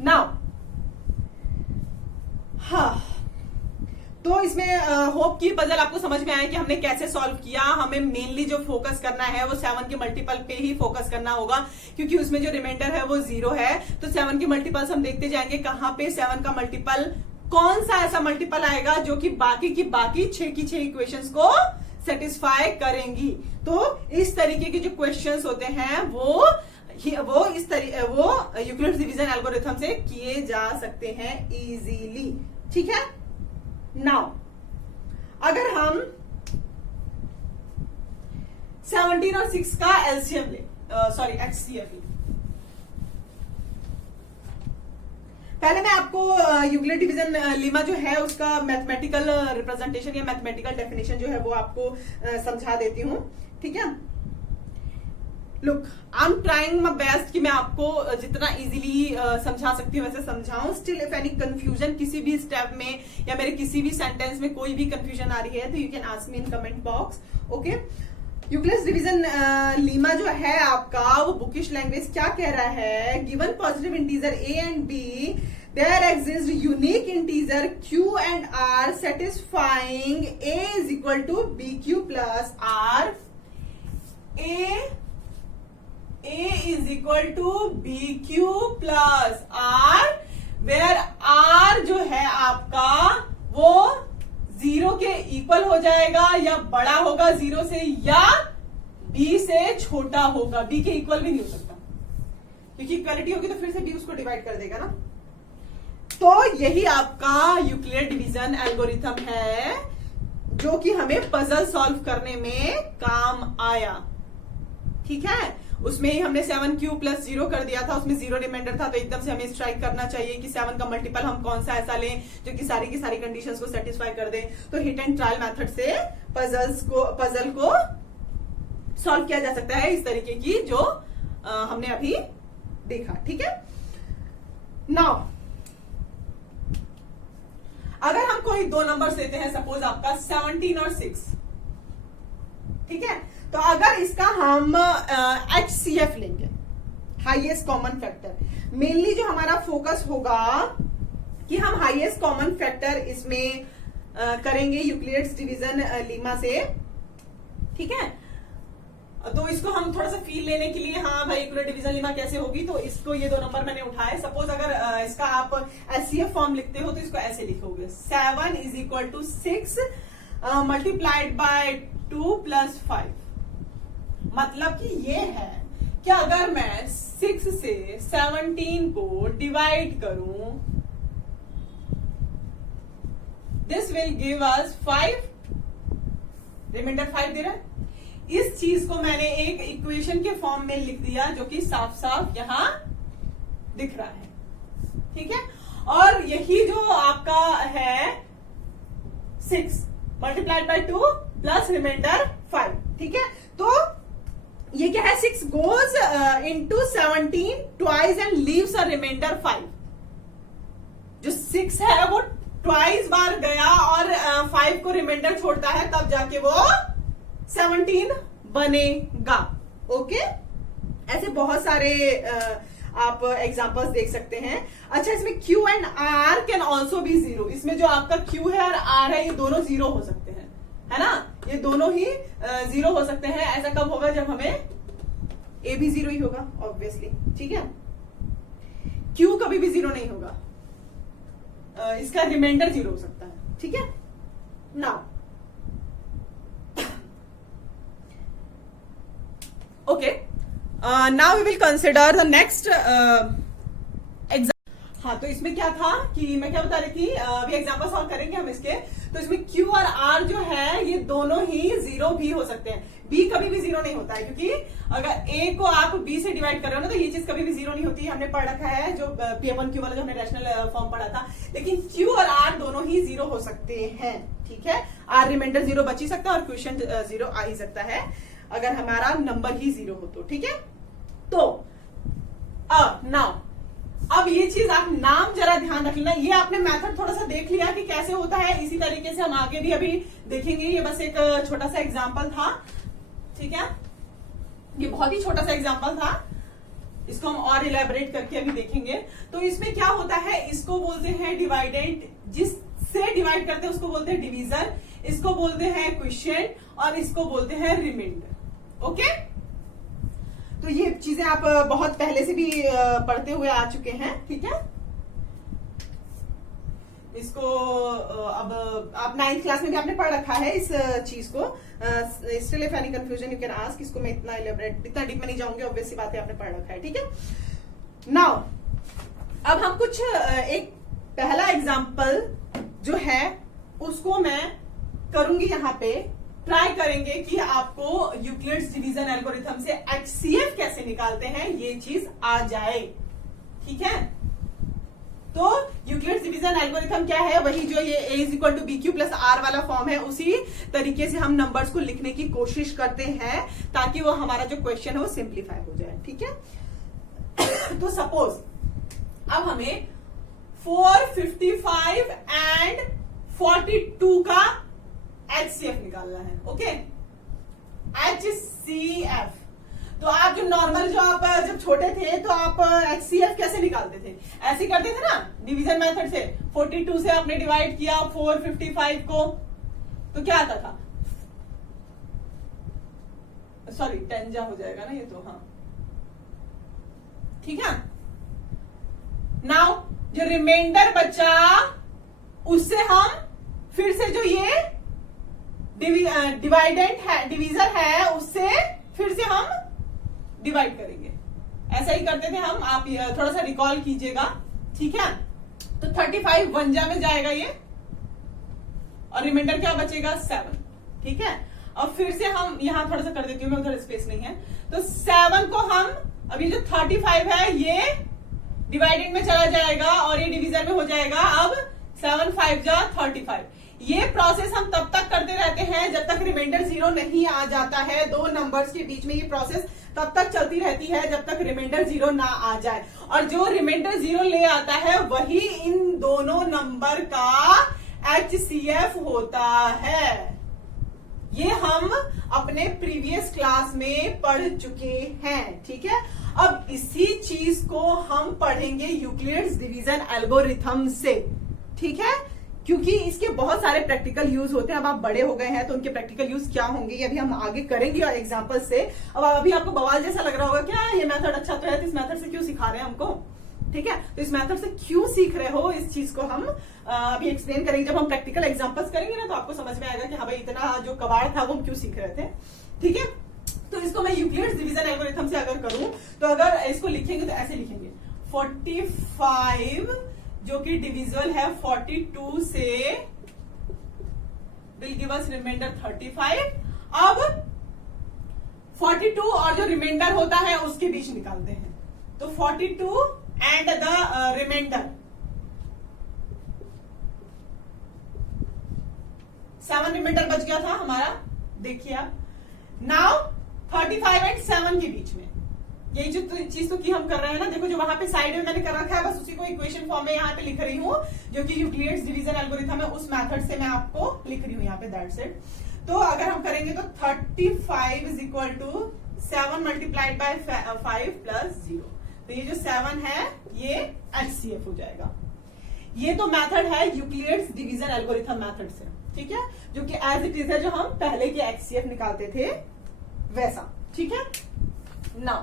नाउ हाँ, तो इसमें होप की पजल आपको समझ में आया कि हमने कैसे सॉल्व किया। हमें मेनली जो फोकस करना है वो 7 के मल्टीपल पे ही फोकस करना होगा, क्योंकि उसमें जो रिमाइंडर है वो 0 है। तो 7 के मल्टीपल्स हम देखते जाएंगे कहां पे 7 का मल्टीपल, कौन सा ऐसा मल्टीपल आएगा जो कि बाकी की बाकी 6 की 6 इक्वेशंस को सेटिस्फाई करेंगी। तो इस तरीके के जो क्वेश्चंस होते हैं वो यूक्लिड्स डिवीजन एल्गोरिथम से किए जा सकते हैं इजीली। ठीक है, नाउ अगर हम 17 और 6 का एलसीएम ले, सॉरी एचसीएफ ले, पहले मैं आपको यूक्लिड डिवीजन लीमा जो है उसका मैथमेटिकल रिप्रेजेंटेशन या मैथमेटिकल डेफिनेशन जो है वो आपको समझा देती हूं। ठीक है, look, I am trying my best कि मैं आपको जितना इजीली समझा सकती हूँ वैसे समझाऊं। स्टिल इफ एनी कंफ्यूजन किसी भी स्टेप में या मेरे किसी भी सेंटेंस में कोई भी कंफ्यूजन आ रही है तो you can ask me in comment box. Okay, Euclid's division Lima जो है आपका वो बुकिश लैंग्वेज क्या कह रहा है, given positive integer a and b there exist unique integer q and r satisfying a is equal to b q plus r, A is equal to BQ plus R, where R जो है आपका वो 0 के equal हो जाएगा या बड़ा होगा 0 से, या B से छोटा होगा। B के इक्वल भी नहीं हो सकता, क्योंकि इक्वालिटी होगी तो फिर से B उसको डिवाइड कर देगा ना। तो यही आपका यूक्लिड डिवीजन एल्गोरिथम है जो कि हमें पजल सॉल्व करने में काम आया। ठीक है, उसमें ही हमने 7 प्लस 0 कर दिया था, उसमें 0 रिमाइंडर था, तो एकदम से हमें स्ट्राइक करना चाहिए कि 7 का मल्टीपल हम कौन सा ऐसा लें जो कि सारी की सारी कंडीशंस को सेटिस्फाई कर दे। तो हिट एंड ट्रायल मेथड से पजल को सॉल्व किया जा सकता है इस तरीके की जो हमने अभी देखा। ठीक है, नाउ अगर हम कोई दो नंबर्स लेते हैं, सपोज आपका 17 और 6, ठीक है, तो अगर इसका हम HCF लेंगे, हाईएस्ट कॉमन फैक्टर, मेनली जो हमारा फोकस होगा कि हम हाईएस्ट कॉमन फैक्टर इसमें करेंगे यूक्लिड्स डिवीजन लीमा से। ठीक है, तो इसको हम थोड़ा सा फील लेने के लिए, हाँ भाई यूक्लिड डिवीजन लीमा कैसे होगी, तो इसको ये दो नंबर मैंने उठाए। सपोज अगर इसका आप HCF फॉर्म लिखते हो तो इसको ऐसे लिखोगे, 7 is equal to 6 multiplied by 2 plus 5। मतलब कि ये है कि अगर मैं 6 से 17 को डिवाइड करूं, this will give us 5, remainder 5 दे रहा है। इस चीज को मैंने एक इक्वेशन के फॉर्म में लिख दिया जो कि साफ साफ यहां दिख रहा है। ठीक है, और यही जो आपका है 6 मल्टीप्लाइड बाय 2 प्लस रिमाइंडर 5। ठीक है, तो ये क्या है, 6 goes into 17 twice and leaves a remainder 5। जो 6 है वो ट्वाइस बार गया और 5 को रिमाइंडर छोड़ता है, तब जाके वो 17 बनेगा। ओके, ऐसे बहुत सारे आप एग्जांपल्स देख सकते हैं। अच्छा, इसमें Q and R can also be 0। इसमें जो आपका Q है और R है, ये दोनों 0 हो सकते हैं, है ना, ये दोनों ही 0 हो सकते हैं। ऐसा कब होगा, जब हमें A भी 0 ही होगा ऑब्वियसली। ठीक है, Q कभी भी 0 नहीं होगा, इसका रिमाइंडर 0 हो सकता है। ठीक है, now okay, now we will consider the next example. हाँ, तो इसमें क्या था कि मैं क्या बता रही थी, अभी एग्जाम्पल सॉल्व करेंगे हम इसके। तो इसमें Q और R जो है ये दोनों ही 0 भी हो सकते हैं। B कभी भी 0 नहीं होता है, क्योंकि अगर A को आप B से डिवाइड कर रहे हो ना, तो ये चीज कभी भी 0 नहीं होती। हमने पढ़ रखा है जो P1Q वाला जो हमने रैशनल फॉर्म पढ़ा था। लेकिन Q और R दोनों ही 0 हो सकते हैं। ठीक है, R रिमाइंडर 0 बच ही सकता है और क्वेश्चन 0 आ ही सकता है अगर हमारा नंबर ही 0 हो तो। ठीक है, तो नाउ अब ये चीज आप नाम जरा ध्यान रख लेना। ये आपने मेथड थोड़ा सा देख लिया कि कैसे होता है, इसी तरीके से हम आगे भी अभी देखेंगे। ये बस एक छोटा सा एग्जांपल था। ठीक है, ये बहुत ही छोटा सा एग्जांपल था, इसको हम और इलेबोरेट करके अभी देखेंगे। तो इसमें क्या होता है, इसको बोलते हैं डिवाइडेंट, जिससे डिवाइड करते हैं उसको बोलते हैं डिवीजर, इसको बोलते हैं क्वोशिएंट और इसको बोलते हैं रिमाइंडर। ओके, तो ये चीजें आप बहुत पहले से भी पढ़ते हुए आ चुके हैं। ठीक है, इसको अब आप 9th क्लास में भी आपने पढ़ रखा है इस चीज को। Still if any confusion you can ask. इसको मैं इतना इलेबोरेट, इतना डीप में नहीं जाऊंगी, ऑब्वियस सी बात है, आपने पढ़ रखा है। ठीक है, नाउ अब हम कुछ एक पहला एग्जांपल जो है उसको मैं करूंगी यहाँ पे। ट्राई करेंगे कि आपको यूक्लिड्स डिवीजन एल्गोरिथम से HCF कैसे निकालते हैं ये चीज आ जाए। ठीक है, तो यूक्लिड्स डिवीजन एल्गोरिथम क्या है, वही जो ये A is equal to BQ plus R वाला फॉर्म है, उसी तरीके से हम नंबर्स को लिखने की कोशिश करते हैं ताकि वो हमारा जो क्वेश्चन है वो सिंप्लीफाई हो जाए। ठीक है, तो सपोज अब हमें 455 एंड 42 का HCF निकालना है। Okay, HCF। तो आप जो नॉर्मल, जो आप जब छोटे थे तो आप HCF कैसे निकालते थे, ऐसे करते थे ना, डिवीजन मेथड से। 42 से आपने डिवाइड किया 455 को, तो क्या आता था, सॉरी 10 जा हो जाएगा ना ये तो, हाँ ठीक है। नाउ जो रिमाइंडर बचा उससे हम फिर से जो ये डिवाइडेंट है, डिवीजर है, उससे फिर से हम डिवाइड करेंगे। ऐसा ही करते थे हम, आप थोड़ा सा रिकॉल कीजिएगा। ठीक है, तो 35 वंजा में जाएगा ये, और रिमाइंडर क्या बचेगा 7। ठीक है, अब फिर से हम यहाँ थोड़ा सा कर देती हूँ मैं, उधर स्पेस नहीं है। तो 7 को हम, अभी जो 35 है ये डिवाइडेड में चला जाएगा और ये डिवीजन में हो जाएगा। अब 7 5 जा 35। ये प्रोसेस हम तब तक करते रहते हैं जब तक रिमाइंडर 0 नहीं आ जाता है। दो नंबर्स के बीच में ये प्रोसेस तब तक चलती रहती है जब तक रिमाइंडर 0 ना आ जाए, और जो रिमाइंडर 0 ले आता है वही इन दोनों नंबर का HCF होता है। ये हम अपने प्रीवियस क्लास में पढ़ चुके हैं, ठीक है। अब इसी चीज को हम पढ़ेंगे यूक्लिड्स डिवीजन एल्गोरिथम से, ठीक है, क्योंकि इसके बहुत सारे प्रैक्टिकल यूज होते हैं। अब आप बड़े हो गए हैं तो उनके प्रैक्टिकल यूज क्या होंगे ये अभी हम आगे करेंगे और एग्जांपल से। अब अभी आपको बवाल जैसा लग रहा होगा, क्या ये मेथड अच्छा तो है, तो इस मेथड से क्यों सिखा रहे हैं हमको, ठीक है। तो इस मेथड से क्यों सीख रहे हो, इस चीज को हम अभी एक्सप्लेन करेंगे। जब हम प्रैक्टिकल एग्जांपल्स करेंगे ना तो आपको समझ में आएगा कि हाँ भाई इतना जो कबाड़ था वो हम क्यों सीख रहे थे, ठीक है। तो इसको मैं यूक्लिड्स डिवीजन एल्गोरिथम से अगर करूं तो अगर इसको लिखेंगे तो ऐसे लिखेंगे 45 जो कि डिविजिबल है 42 से will give us remainder 35। अब 42 और जो रिमाइंडर होता है उसके बीच निकालते हैं, तो 42 एंड द रिमाइंडर 7 रिमाइंडर बच गया था हमारा, देखिए आप। नाउ 35 एंड 7 के बीच में यही जो चीज तो की हम कर रहे हैं ना, देखो जो वहां पे साइड में मैंने कर रखा है बस उसी को इक्वेशन फॉर्म में यहाँ पे लिख रही हूँ, जो कि यूक्लिड्स डिवीजन एल्गोरिथम है उस मेथड से मैं आपको लिख रही हूँ यहाँ पे, दैट्स इट। तो अगर हम करेंगे तो 35 is equal to 7 multiplied by 5 plus 0। तो ये जो 7 है ये HCF हो जाएगा। ये तो मेथड है यूक्लिड्स डिवीजन एल्गोरिथम मेथड से, ठीक है, जो कि एज इट इज है जो हम पहले के HCF निकालते थे वैसा, ठीक है। नाउ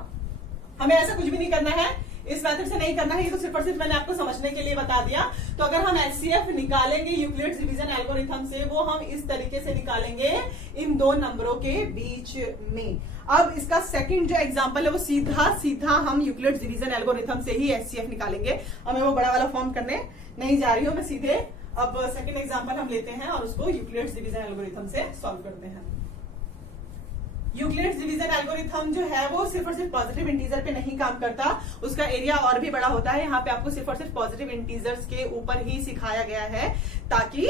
हमें ऐसा कुछ भी नहीं करना है, इस मेथड से नहीं करना है, ये तो सिर्फ और सिर्फ मैंने आपको समझने के लिए बता दिया। तो अगर हम HCF निकालेंगे यूक्लिड्स डिवीजन एल्गोरिथम से, वो हम इस तरीके से निकालेंगे इन दो नंबरों के बीच में। अब इसका सेकंड जो एग्जांपल है वो सीधा हम यूक्लिड्स डिवीजन एल्गोरिथम से ही HCF निकालेंगे। अब मैं वो बड़ा वाला फॉर्म करने नहीं जा रही हूं, मैं सीधे अब सेकंड एग्जांपल हम लेते हैं और उसको यूक्लिड्स डिवीजन एल्गोरिथम से सॉल्व करते हैं। यूक्लिड्स डिवीजन एल्गोरिथम जो है वो सिर्फ और सिर्फ पॉजिटिव इंटीजर पे नहीं काम करता, उसका एरिया और भी बड़ा होता है। यहाँ पे आपको सिर्फ और सिर्फ पॉजिटिव इंटीजर्स के ऊपर ही सिखाया गया है, ताकि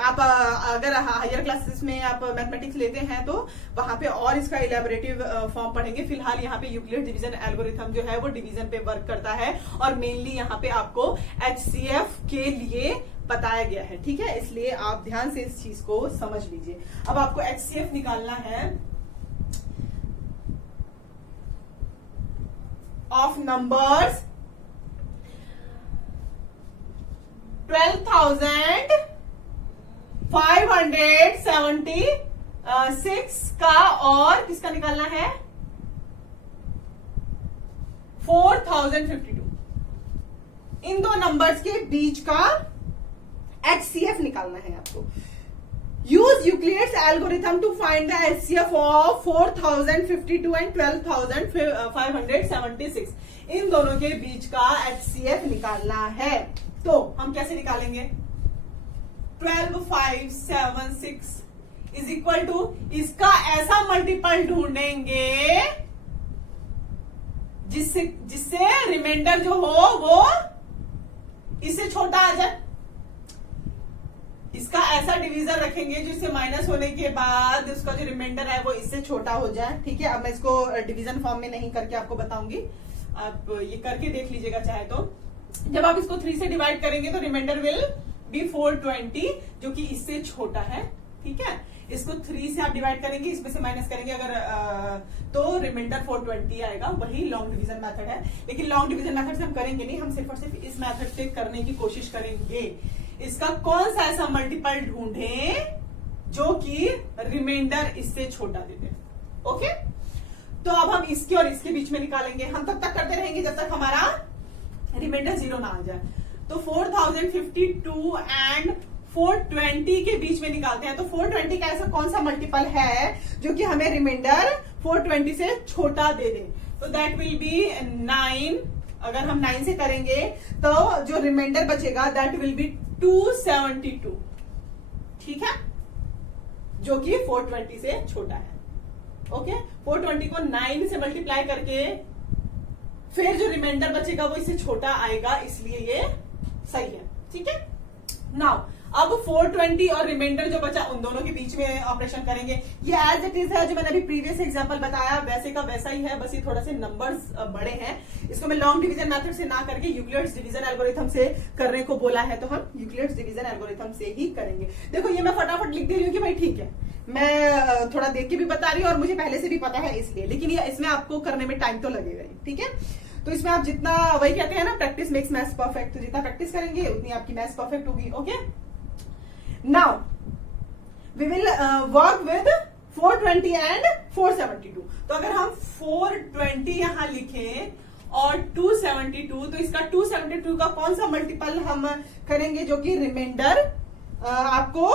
आप अगर हायर क्लासेस में आप मैथमेटिक्स लेते हैं तो वहां पे और इसका इलेबोरेटिव फॉर्म पढ़ेंगे। फिलहाल यहाँ पे यूक्लिड्स डिवीजन एल्गोरिथम जो है वो डिवीजन पे वर्क करता है और मेनली यहाँ पे आपको HCF के लिए बताया गया है, ठीक है। इसलिए आप ध्यान से इस चीज को समझ लीजिए। अब आपको HCF निकालना है of numbers 12,576 का और किसका निकालना है 4052। इन दो नंबर्स के बीच का HCF निकालना है आपको। Use Euclid's algorithm to find the HCF of 4052 and 12,576। इन दोनों के बीच का HCF निकालना है। तो हम कैसे निकालेंगे, 12576 इज इक्वल टू, इसका ऐसा मल्टीपल ढूंढेंगे जिससे रिमाइंडर जो हो वो इससे छोटा आ जाए। इसका ऐसा डिवीजन रखेंगे जिससे माइनस होने के बाद उसका जो रिमाइंडर है वो इससे छोटा हो जाए, ठीक है। अब मैं इसको डिवीजन फॉर्म में नहीं करके आपको बताऊंगी, आप ये करके देख लीजिएगा चाहे तो। जब आप इसको 3 से डिवाइड करेंगे तो रिमाइंडर विल बी 420, जो कि इससे छोटा है, ठीक है। इसको 3 से आप डिवाइड करेंगे, इसमें से माइनस करेंगे अगर तो रिमाइंडर 420 आएगा। वही लॉन्ग डिवीजन मेथड है, लेकिन लॉन्ग डिवीजन मेथड से हम करेंगे नहीं, हम सिर्फ और सिर्फ इस मेथड से करने की कोशिश करेंगे। इसका कौन सा ऐसा मल्टीपल ढूंढें जो कि रिमाइंडर इससे छोटा दे दे, ओके। तो अब हम इसके और इसके बीच में निकालेंगे। हम तब तक करते रहेंगे जब तक हमारा रिमाइंडर 0 ना आ जाए। तो 4052 एंड 420 के बीच में निकालते हैं। तो 420 का ऐसा कौन सा मल्टीपल है जो कि हमें रिमाइंडर 420 से छोटा दे दे, तो दैट विल बी 9। अगर हम 9 से करेंगे तो जो रिमाइंडर बचेगा दैट विल बी 272, ठीक है। जो कि 420 से छोटा है। ओके, 420 को 9 से मल्टीप्लाई करके फिर जो रिमाइंडर बचेगा वो इससे छोटा आएगा, इसलिए ये सही है। ठीक है, नाउ अब 420 और रिमाइंडर जो बचा उन दोनों के बीच में ऑपरेशन करेंगे। ये एज इट इज है, जो मैंने अभी प्रीवियस एग्जांपल बताया वैसे का वैसा ही है, बस ये थोड़ा से नंबर्स बड़े हैं। इसको मैं लॉन्ग डिवीजन मेथड से ना करके यूक्लिड्स डिवीजन एल्गोरिथम से करने को बोला है, तो हम यूक्लिड्स डिवीजन एल्गोरिथम से ही करेंगे। देखो ये मैं फटाफट लिख दे रही हूँ कि भाई ठीक है, मैं थोड़ा देख के भी बता रही हूँ और मुझे पहले से भी पता है इसलिए, लेकिन ये इसमें आपको करने में टाइम तो लगेगा ही। ठीक है, तो इसमें आप जितना, वही कहते हैं ना, प्रैक्टिस मेक्स मैथ्स परफेक्ट, तो जितना प्रैक्टिस करेंगे उतनी आपकी मैथ्स परफेक्ट होगी। Okay, now we will work with 420 and 472। तो अगर हम 420 यहां लिखें और 272, तो इसका 272 का कौन सा मल्टीपल हम करेंगे जो कि रिमाइंडर आपको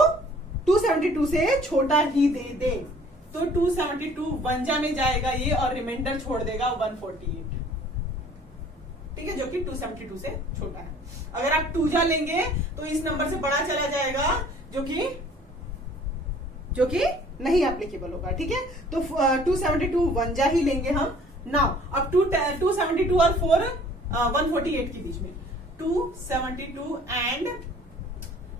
272 से छोटा ही दे दे। तो 272 वंजा में जाएगा ये और रिमाइंडर छोड़ देगा 148। ठीक है, जो कि 272 से छोटा है। अगर आप 2 जा लेंगे तो इस नंबर से बड़ा चला जाएगा, जो कि नहीं एप्लीकेबल होगा। ठीक है, तो 272 वंजा ही लेंगे हम। नाउ अब 272 और 148 के बीच में 272 एंड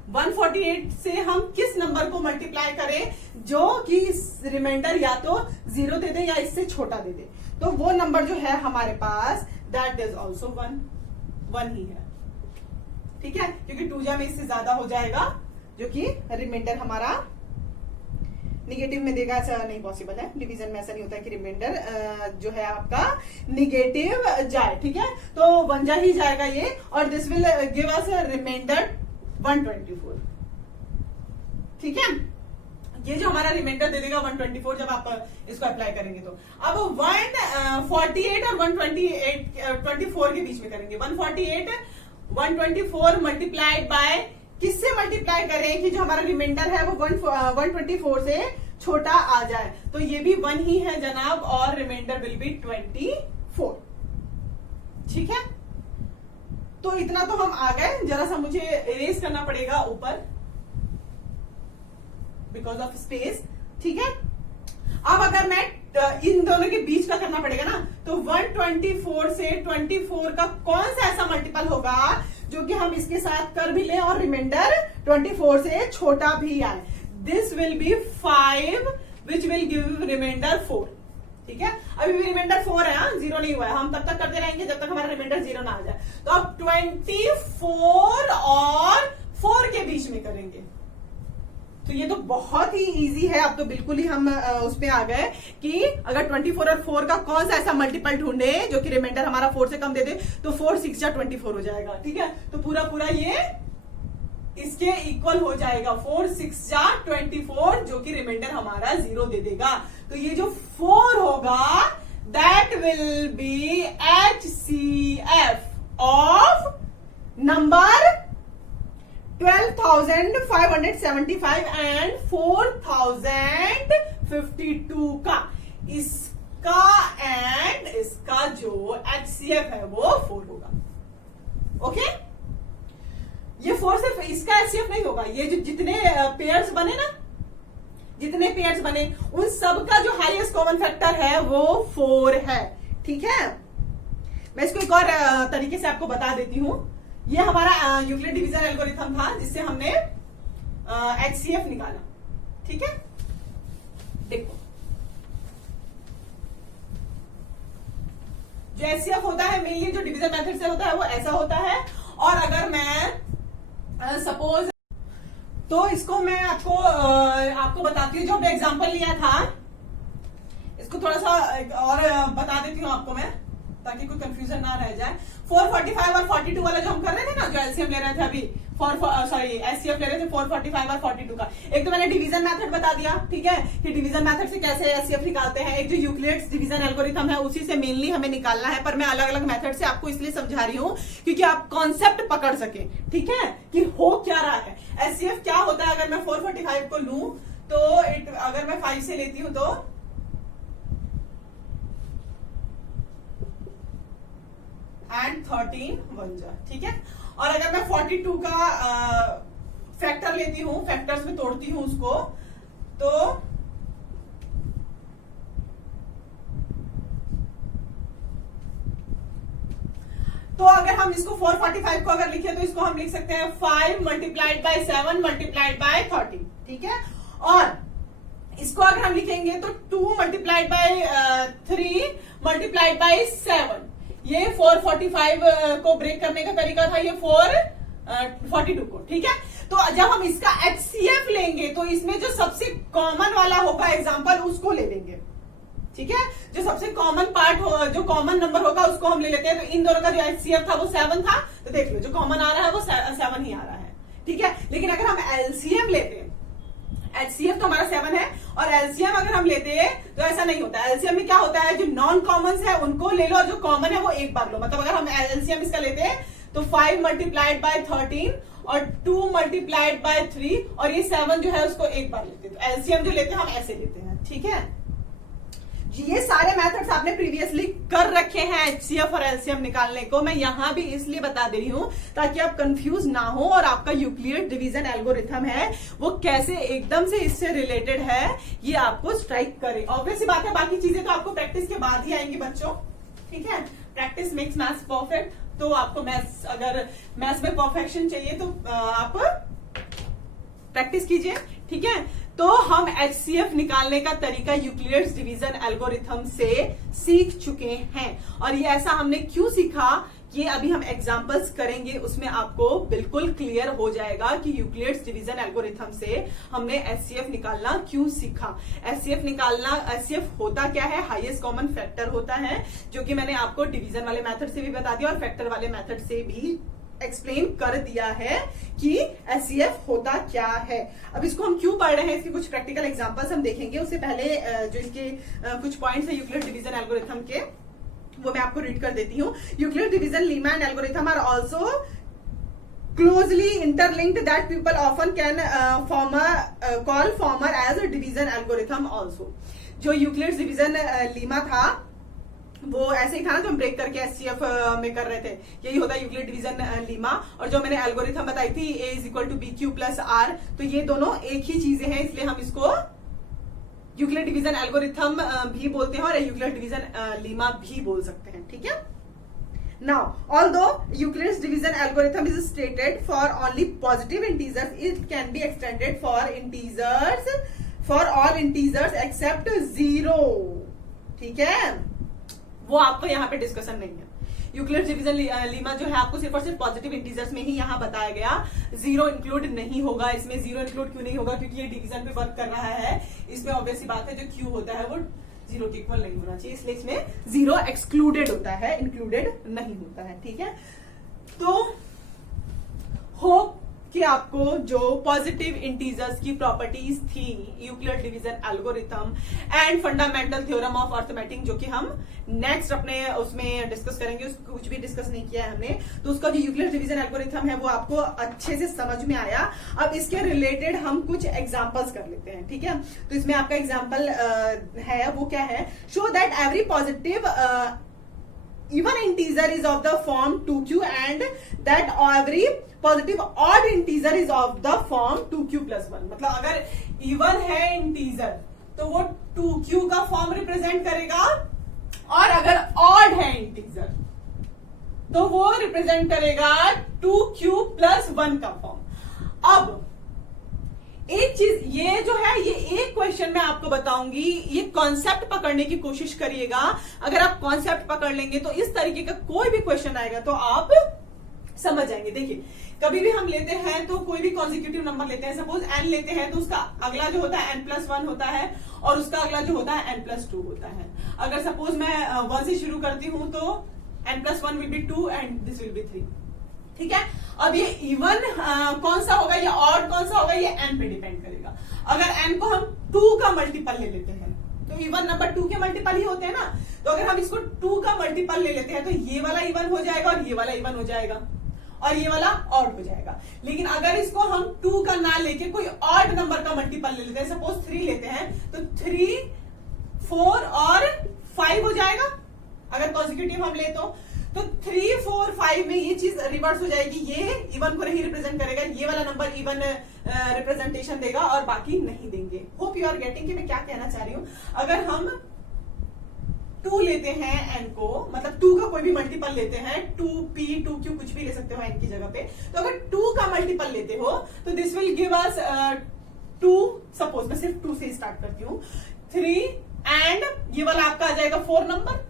148 से हम किस नंबर को मल्टीप्लाई करें जो कि रिमाइंडर या तो 0 दे दे या इससे छोटा दे दे। तो वो नंबर जो है हमारे पास दैट इज ऑल्सो 1 ही है। ठीक है, क्योंकि 2 में इससे ज्यादा हो जाएगा, जो कि रिमाइंडर हमारा निगेटिव में देगा। ऐसा नहीं पॉसिबल है, डिवीजन में ऐसा नहीं होता है कि रिमाइंडर जो है आपका निगेटिव जाए। ठीक है, तो 1 ही जाएगा ये, और this will give us remainder 124। ठीक है, ये जो हमारा रिमाइंडर दे देगा 124 जब आप इसको अप्लाई करेंगे। तो अब 148 और 124 के बीच में करेंगे। 124 मल्टीप्लाइड बाय किससे मल्टीप्लाई करें कि जो हमारा रिमाइंडर है वो 124 से छोटा आ जाए। तो ये भी 1 ही है जनाब, और रिमाइंडर विल बी 24। ठीक है, तो इतना तो हम आ गए। जरा सा मुझे इरेज करना पड़ेगा ऊपर बिकॉज ऑफ स्पेस। ठीक है, अब अगर मैं इन दोनों के बीच का करना पड़ेगा ना, तो 124 से 24 का कौन सा ऐसा मल्टीपल होगा जो कि हम इसके साथ कर भी लें और रिमाइंडर 24 से छोटा भी आए। This will be 5 which will give remainder 4। ठीक है, अभी भी रिमाइंडर 4 है, 0 नहीं हुआ है। हम तब तक करते रहेंगे जब तक हमारा रिमाइंडर 0 ना आ जाए। तो अब 24 और 4 के बीच में करेंगे। तो ये तो बहुत ही इजी है। अब तो बिल्कुल ही हम उस पे आ गए कि अगर 24 और 4 का कौन सा ऐसा मल्टीपल ढूंढे जो कि रिमाइंडर हमारा 4 से कम दे दे, तो 4 6 जा 24 हो जाएगा। ठीक है, तो पूरा ये इसके इक्वल हो जाएगा। 4 6 जा 24, जो कि रिमाइंडर हमारा 0 दे देगा। तो ये जो 4 होगा that will be HCF of number 12,575 and 4,052 का। इसका एंड इसका जो HCF है वो 4 होगा। ओके, ये 4 सिर्फ इसका HCF नहीं होगा, ये जो जितने पेयर्स बने ना, जितने पेयर्स बने उन सब का जो हाईएस्ट कॉमन फैक्टर है वो 4 है। ठीक है, मैं इसको एक और तरीके से आपको बता देती हूं। ये हमारा यूक्लिड डिवीजन एल्गोरिथम था जिससे हमने HCF निकाला। ठीक है, देखो जो HCF होता है मेनली जो डिवीजन मेथड से होता है वो ऐसा होता है। और अगर मैं सपोज, तो इसको मैं आपको बताती हूँ। जो हमने एग्जांपल लिया था इसको थोड़ा सा और बता देती हूँ आपको मैं, ताकि कोई कंफ्यूजन ना रह जाए। 445 और 42 वाला जो हम कर रहे थे ना, जो एलसीएम ले रहे थे अभी, एचसीएफ ले रहे थे 445 और 42 का। एक तो मैंने डिवीजन मेथड बता दिया, ठीक है, कि डिवीजन मेथड से कैसे एचसीएफ निकालते हैं। एक जो यूक्लिड्स डिवीजन एल्गोरिथम है उसी से मेनली हमें निकालना है, पर मैं अलग अलग मेथड से आपको इसलिए समझा रही हूँ क्योंकि आप कॉन्सेप्ट पकड़ सके। ठीक है, कि हो क्या रहा है, एचसीएफ क्या होता है। अगर मैं 445 को लूं तो अगर मैं 5 से लेती हूं तो एंड 13 बन जाए। ठीक है, और अगर मैं 42 का फैक्टर लेती हूं, फैक्टर्स में तोड़ती हूं उसको, तो अगर हम इसको 445 को अगर लिखे तो इसको हम लिख सकते हैं 5 मल्टीप्लाइड बाय 7 मल्टीप्लाइड बाय 30, ठीक है। और इसको अगर हम लिखेंगे तो 2 मल्टीप्लाइड बाय 3 मल्टीप्लाइड बाय 7, ये 445 को ब्रेक करने का तरीका था, ये 442 को, ठीक है। तो जब हम इसका HCF लेंगे तो इसमें जो सबसे कॉमन वाला होगा एग्जांपल उसको ले लेंगे, ठीक है। जो सबसे कॉमन पार्ट हो, जो कॉमन नंबर होगा उसको हम ले लेते हैं। तो इन दोनों का जो HCF था वो 7 था, तो देख लो जो कॉमन आ रहा है वो 7 ही आ रहा है, ठीक है। लेकिन अगर हम LCM लेते हैं, HCF तो हमारा 7 है, और LCM अगर हम लेते हैं तो ऐसा नहीं होता है। LCM में क्या होता है, जो नॉन कॉमन है उनको ले लो और जो कॉमन है वो एक बार लो। मतलब अगर हम LCM इसका लेते हैं तो 5 मल्टीप्लाइड बाय 13 और 2 मल्टीप्लाइड बाय 3 और ये 7 जो है उसको एक बार लेते हैं। तो LCM जो लेते हैं हम ऐसे लेते हैं, ठीक है। ये सारे मेथड्स आपने प्रीवियसली कर रखे हैं HCF और LCM निकालने को। मैं यहां भी इसलिए बता दे रही हूं ताकि आप कंफ्यूज ना हो और आपका यूक्लिड डिवीजन एल्गोरिथम है वो कैसे एकदम से इससे रिलेटेड है ये आपको स्ट्राइक करे। ऑब्वियस सी बात है, बाकी चीजें तो आपको प्रैक्टिस के बाद ही आएंगी बच्चों, ठीक है। Practice makes maths perfect. तो आपको मैथ्स, अगर मैथ्स में परफेक्शन चाहिए तो आप प्रैक्टिस कीजिए, ठीक है। तो हम HCF निकालने का तरीका यूक्लिड्स डिवीजन एल्गोरिथम से सीख चुके हैं। और ये ऐसा हमने क्यों सीखा, ये अभी हम एग्जांपल्स करेंगे, उसमें आपको बिल्कुल क्लियर हो जाएगा कि यूक्लिड्स डिवीजन एल्गोरिथम से हमने HCF निकालना क्यों सीखा। HCF होता क्या है, हाईएस्ट कॉमन फैक्टर होता है, जो कि मैंने आपको डिवीजन वाले मेथड से भी बता दिया और फैक्टर वाले मेथड से भी एक्सप्लेन कर दिया है कि HCF होता क्या है। अब इसको हम क्यों पढ़ रहे हैं, इसके कुछ प्रैक्टिकल एग्जांपल्स हम देखेंगे। उससे पहले जो इसके कुछ पॉइंट्स है यूक्लिड डिवीजन एल्गोरिथम के, वो मैं आपको रीड कर देती हूँ। Euclid division lemma and algorithm are also closely interlinked that people often can call former as a division algorithm also। जो यूक्लिड डिवीजन लीमा था वो ऐसे ही था ना, जो हम ब्रेक करके HCF में कर रहे थे, यही होता है यूक्लिड डिवीजन लीमा। और जो मैंने एल्गोरिथम बताई थी A = BQ + R, तो ये दोनों एक ही चीजें हैं, इसलिए हम इसको यूक्लिड डिवीजन एल्गोरिथम भी बोलते हैं और यूक्लिड डिवीजन लीमा भी बोल सकते हैं, ठीक है। Now, although Euclid's division algorithm is stated for only positive integers, it can be extended for integers, for all integers except 0, ठीक है। वो आपको यहाँ पे डिस्कशन नहीं है। यूक्लिड डिवीजन लीमा जो है आपको सिर्फ और सिर्फ पॉजिटिव इंटीजर्स में ही यहाँ बताया गया, 0 इंक्लूड नहीं होगा इसमें। 0 इंक्लूड क्यों नहीं होगा, क्योंकि ये डिवीजन पे वर्क कर रहा है। इसमें ऑब्वियस सी बात है जो Q होता है वो 0 के इक्वल नहीं होना चाहिए, इसलिए इसमें 0 एक्सक्लूडेड होता है, इंक्लूडेड नहीं होता है, ठीक है। तो होप कि आपको जो पॉजिटिव इंटीजर्स की प्रॉपर्टीज थी Euclid division algorithm and fundamental theorem of arithmetic, जो कि हम नेक्स्ट अपने उसमें डिस्कस करेंगे, उसको कुछ भी डिस्कस नहीं किया है हमने, तो उसका जो यूक्लिड डिवीजन एल्गोरिथम है वो आपको अच्छे से समझ में आया। अब इसके रिलेटेड हम कुछ एग्जांपल्स कर लेते हैं, ठीक है। तो इसमें आपका एग्जांपल है वो क्या है, show that every positive even integer is of the form 2q and that every positive odd integer is of the form 2q + 1। मतलब अगर even है इंटीजर तो वो 2q का फॉर्म रिप्रेजेंट करेगा, और अगर odd है इंटीजर तो वो रिप्रेजेंट करेगा 2q + 1 का फॉर्म। अब एक चीज ये जो है, ये एक क्वेश्चन में आपको बताऊंगी, ये कॉन्सेप्ट पकड़ने की कोशिश करिएगा। अगर आप कॉन्सेप्ट पकड़ लेंगे तो इस तरीके का कोई भी क्वेश्चन आएगा तो आप समझ जाएंगे। देखिए, कभी भी हम लेते हैं तो कोई भी कॉन्जिक्यूटिव नंबर लेते हैं, सपोज n लेते हैं तो उसका अगला जो होता है n+1 होता है और उसका अगला जो होता है n+2 होता है। अगर सपोज मैं 1 से शुरू करती हूं तो n+1 will be 2 and this will B 3, ठीक है। अब ये इवन कौन सा होगा या ऑड कौन सा होगा, ये n पे डिपेंड करेगा। अगर n को हम 2 का मल्टीपल ले लेते हैं तो इवन नंबर 2 के मल्टीपल ही होते हैं ना, तो अगर हम इसको 2 का मल्टीपल ले लेते हैं तो ये वाला इवन हो जाएगा और ये वाला इवन हो जाएगा और ये वाला ऑड हो जाएगा। लेकिन अगर इसको हम 2 का ना लेके कोई ऑड नंबर का मल्टीपल ले लेते हैं, सपोज 3 लेते हैं, तो 3, 4 और 5 हो जाएगा। अगर कॉन्जिक्यूटिव हम ले तो 3, 4, 5 में ये चीज रिवर्स हो जाएगी, ये इवन को नहीं रिप्रेजेंट करेगा, ये वाला नंबर इवन रिप्रेजेंटेशन देगा और बाकी नहीं देंगे। होप यू आर गेटिंग कि मैं क्या कहना चाह रही हूं। अगर हम 2 लेते हैं n को, मतलब 2 का कोई भी मल्टीपल लेते हैं, 2p 2q कुछ भी ले सकते हो n की जगह पे, तो अगर 2 का मल्टीपल लेते हो तो this will give us 2, suppose मैं सिर्फ 2 से स्टार्ट करती हूँ, 3 एंड ये वाला आपका आ जाएगा 4 नंबर,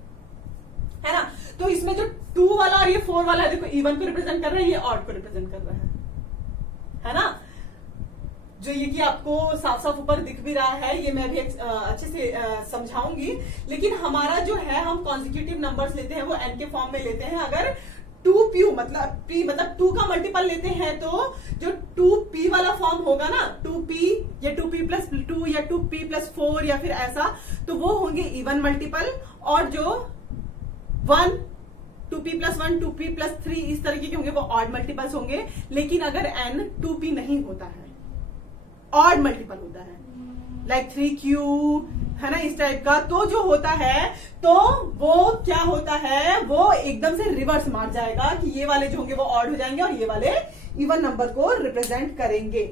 है ना। तो इसमें जो 2 वाला और ये 4 वाला है, देखो इवन को रिप्रेजेंट कर रहा है, ये ऑड को रिप्रेजेंट कर रहा है ना। जो ये कि आपको साफ साफ ऊपर दिख भी रहा है, ये मैं भी अच्छे से समझाऊंगी। लेकिन हमारा जो है, हम कॉन्जिक्यूटिव नंबर्स लेते हैं वो n के फॉर्म में लेते हैं। अगर 2p मतलब p मतलब 2 का मल्टीपल लेते हैं तो जो 2p वाला फॉर्म होगा ना, 2p या 2p प्लस 2 या 2p प्लस 4 या फिर ऐसा, तो वो होंगे इवन मल्टीपल। और जो 1 2p प्लस 1 2p प्लस 3 इस तरीके के होंगे वो ऑड मल्टीपल्स होंगे। लेकिन अगर n 2p नहीं होता है, ऑड मल्टीपल होता है, लाइक 3q, है ना, इस टाइप का, तो जो होता है तो वो क्या होता है, वो एकदम से रिवर्स मार जाएगा कि ये वाले जो होंगे वो ऑड हो जाएंगे और ये वाले इवन नंबर को रिप्रेजेंट करेंगे।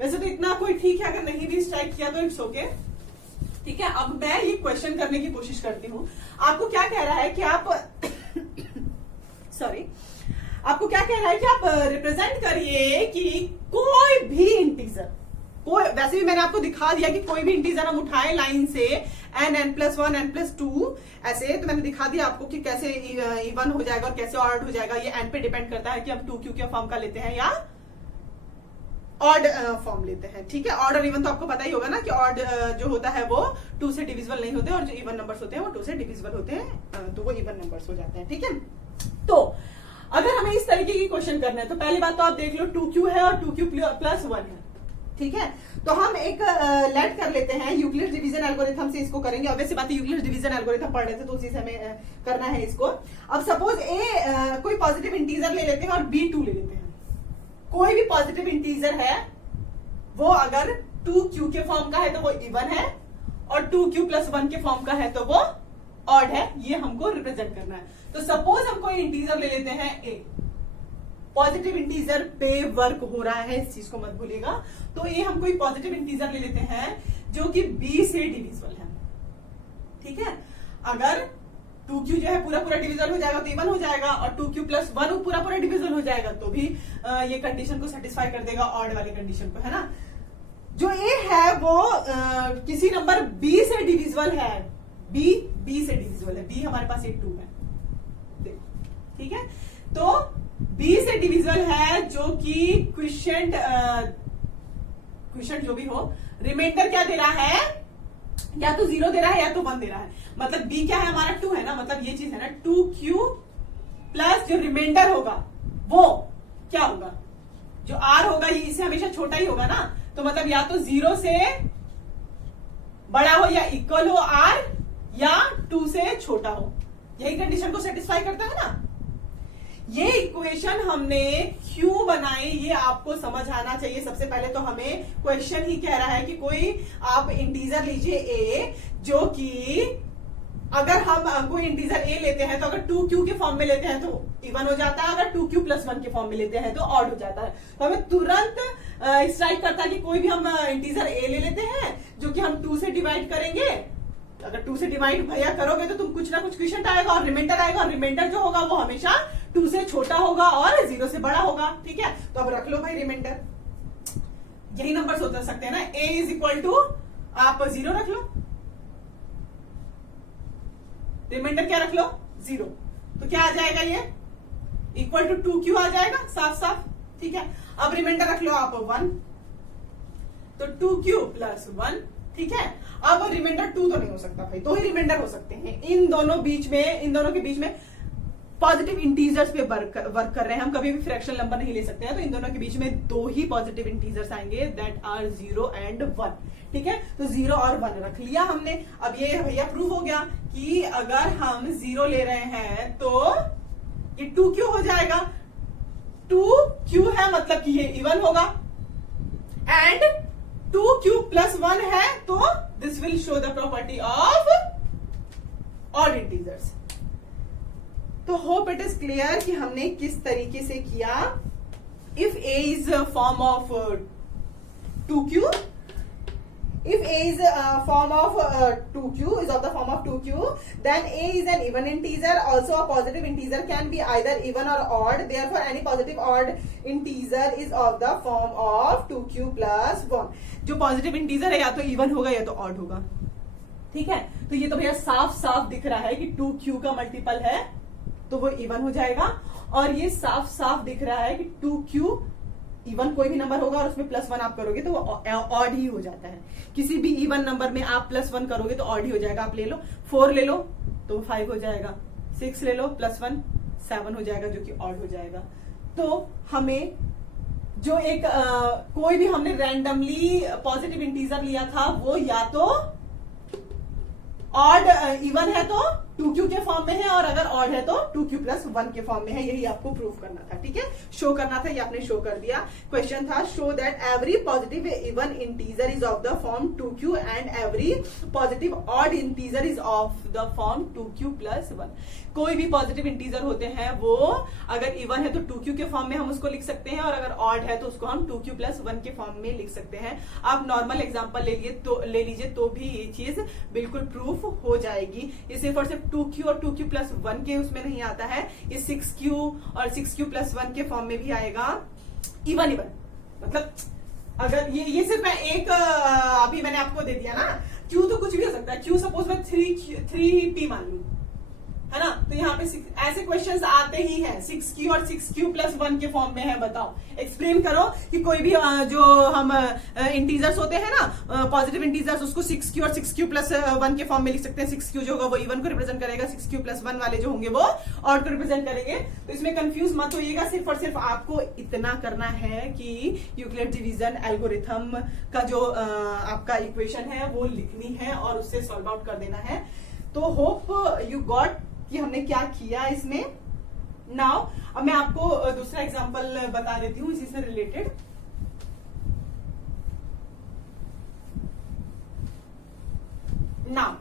वैसे तो इतना कोई ठीक है, अगर नहीं भी स्ट्राइक किया तो इट्स ओके, ठीक है। अब मैं ये क्वेश्चन करने की कोशिश करती हूँ। आपको क्या कह रहा है कि आप सॉरी आपको क्या कह रहा है कि आप रिप्रेजेंट करिए कि कोई भी इंटीजर, वैसे भी मैंने आपको दिखा दिया कि कोई भी इंटीजर हम उठाए लाइन से, n प्लस 1 n प्लस 2 ऐसे, तो मैंने दिखा दिया आपको कि कैसे इवन हो जाएगा और कैसे ऑड हो जाएगा। ये n पे डिपेंड करता है कि हम 2q के फॉर्म का लेते हैं या ऑड फॉर्म लेते हैं, ठीक है। ऑड और इवन तो आपको पता ही होगा ना कि ऑड जो होता है वो 2 से डिविजिबल नहीं होते और जो इवन नंबर्स होते हैं वो 2 से डिविजिबल होते हैं, तो वो इवन नंबर्स हो जाते हैं, ठीक है। तो अगर हमें इस तरीके की क्वेश्चन करना है तो पहली बात तो आप देख लो 2q है और 2q प्लस 1 है, ठीक है। तो हम एक लेट कर लेते हैं, यूक्लिड डिवीजन एल्गोरिथम से इसको करेंगे। ऑब्वियसली बात है, यूक्लिड डिवीजन एल्गोरिथम पढ़ रहे थे तो उसी से हमें करना है इसको। अब सपोज कोई पॉजिटिव इंटीजर ले लेते हैं और b 2 ले लेते हैं। कोई भी पॉजिटिव इंटीजर है वो अगर 2q के फॉर्म का है तो वो इवन है और 2q प्लस 1 के फॉर्म का है तो वो ऑड है। ये हमको रिप्रेजेंट करना है। तो सपोज हम कोई इंटीजर ले लेते हैं a, पॉजिटिव इंटीजर पे वर्क हो रहा है, इस चीज को मत भूलिएगा। तो ये हम कोई पॉजिटिव इंटीजर ले लेते हैं जो कि b से डिविजिबल है, ठीक है। अगर 2q जो है पूरा पूरा डिविजल हो जाएगा तो इवन हो जाएगा और 2q प्लस 1 पूरा पूरा डिविजल हो जाएगा तो भी ये कंडीशन को सेटिस्फाई कर देगा, ऑड वाली कंडीशन को, है ना। जो a है वो किसी नंबर b से डिविजिबल है, b से डिविजिबल है, b हमारे पास एक 2 है, देखो, ठीक है। तो b से डिविजिबल है जो कि क्विशेंट जो भी हो, रिमाइंडर क्या दे रहा है, या तो 0 दे रहा है या तो 1 दे रहा है। मतलब b क्या है हमारा 2 है ना, मतलब ये चीज है ना 2q प्लस जो रिमाइंडर होगा वो क्या होगा, जो r होगा ये इससे हमेशा छोटा ही होगा ना। तो मतलब या तो 0 से बड़ा हो या इक्वल हो r या 2 से छोटा हो, यही कंडीशन को सेटिस्फाई करता है ना। ये इक्वेशन हमने क्यों बनाई ये आपको समझ आना चाहिए। सबसे पहले तो हमें क्वेश्चन ही कह रहा है कि कोई आप इंटीजर लीजिए a, जो कि अगर हम कोई इंटीजर a लेते हैं तो अगर 2q के फॉर्म में लेते हैं तो इवन हो जाता है, अगर 2q प्लस 1 के फॉर्म में लेते हैं तो ऑड हो जाता है। तो हमें तुरंत स्ट्राइक करता है कि कोई भी हम इंटीजर a ले लेते हैं जो कि हम 2 से डिवाइड करेंगे। अगर 2 से डिवाइड भैया करोगे तो तुम कुछ ना कुछ क्वेश्चन आएगा और रिमाइंडर आएगा, और रिमाइंडर जो होगा वो हमेशा 2 से छोटा होगा और 0 से बड़ा होगा, ठीक है। तो अब रख लो भाई रिमाइंडर, यही नंबर हो सकते हैं ना। a इज इक्वल टू आप 0 रख लो, रिमाइंडर क्या रख लो 0, तो क्या आ जाएगा ये इक्वल टू 2q आ जाएगा साफ साफ, ठीक है। अब रिमाइंडर रख लो आप 1, तो 2q प्लस 1, ठीक है। अब रिमाइंडर 2 तो नहीं हो सकता भाई, 2 ही रिमाइंडर हो सकते हैं। इन दोनों के बीच में पॉजिटिव इंटीजर्स पे वर्क कर रहे हैं हम, कभी भी फ्रैक्शनल नंबर नहीं ले सकते हैं। तो इन दोनों के बीच में 2 ही पॉजिटिव इंटीजर्स आएंगे, दैट आर 0 एंड 1, ठीक है। तो 0 और 1 रख लिया हमने। अब ये भैया प्रूव हो गया कि अगर हम 0 ले रहे हैं तो ये 2q हो जाएगा, 2q है मतलब कि ये इवन होगा, एंड 2q प्लस 1 है तो this will show the property of odd integers. तो होप इट इज क्लियर कि हमने किस तरीके से किया। If a is form of 2q. If a is form of 2q, is of the form of 2q, then a is an even integer. Also a positive integer can be either even or odd. Therefore any positive odd integer is of the form of 2q plus 1. जो positive integer है या तो even होगा या तो odd होगा. ठीक है, तो ये तो भैया साफ साफ दिख रहा है कि 2q का मल्टीपल है तो वो इवन हो जाएगा, और ये साफ साफ दिख रहा है कि 2q इवन कोई भी नंबर होगा और उसमें +1 आप करोगे तो वो ऑड ही हो जाता है. किसी भी इवन नंबर में आप +1 करोगे तो ऑड ही हो जाएगा. आप ले लो 4 ले लो तो 5 हो जाएगा, 6 ले लो +1 7 हो जाएगा जो कि ऑड हो जाएगा. तो हमें जो एक कोई भी हमने रैंडमली पॉजिटिव इंटीजर लिया था वो या तो ऑड इवन है तो 2q के फॉर्म में है, और अगर ऑड है तो 2q plus 1 के फॉर्म में है. यही आपको प्रूव करना था. ठीक है, शो करना था, ये आपने शो कर दिया. क्वेश्चन था show that every positive even integer is of the form 2q and every positive odd integer is of the form 2q plus 1. कोई भी पॉजिटिव इंटीजर होते हैं वो अगर इवन है तो 2q के फॉर्म में हम उसको लिख सकते हैं, और अगर ऑड है तो उसको हम 2q plus 1 के फॉर्म में लिख सकते हैं. आप नॉर्मल एग्जांपल ले लीजिए तो भी ये चीज बिल्कुल प्रूफ हो जाएगी. ये सिर्फ और सिर्फ 2q और 2q plus 1 के उसमें नहीं आता है, ये 6q और 6q plus 1 के फॉर्म में भी आएगा. इवन मतलब अगर ये सिर्फ मैं एक अभी मैंने आपको दे दिया ना, q तो कुछ भी हो सकता है. q सपोज मैं 3p मान लू, है ना, तो यहाँ पे ऐसे क्वेश्चंस आते ही हैं. 6q और 6q plus 1 के फॉर्म में है. बताओ, एक्सप्लेन करो कि कोई भी जो हम इंटीजर्स होते हैं ना, पॉजिटिव इंटीजर्स, उसको 6q और 6q plus 1 के फॉर्म में लिख सकते हैं. 6q जो होगा वो इवन को रिप्रेजेंट करेगा, 6q plus 1 वाले जो होंगे वो ऑड को रिप्रेजेंट करेंगे. तो इसमें कंफ्यूज मत होइएगा. सिर्फ और सिर्फ आपको इतना करना है कि यूक्लिड डिवीजन एल्गोरिथम का जो आपका इक्वेशन है वो लिखनी है और उससे सॉल्व आउट कर देना है. तो होप यू गॉट कि हमने क्या किया इसमें. नाउ अब मैं आपको दूसरा एग्जांपल बता देती हूँ इसी से related. Now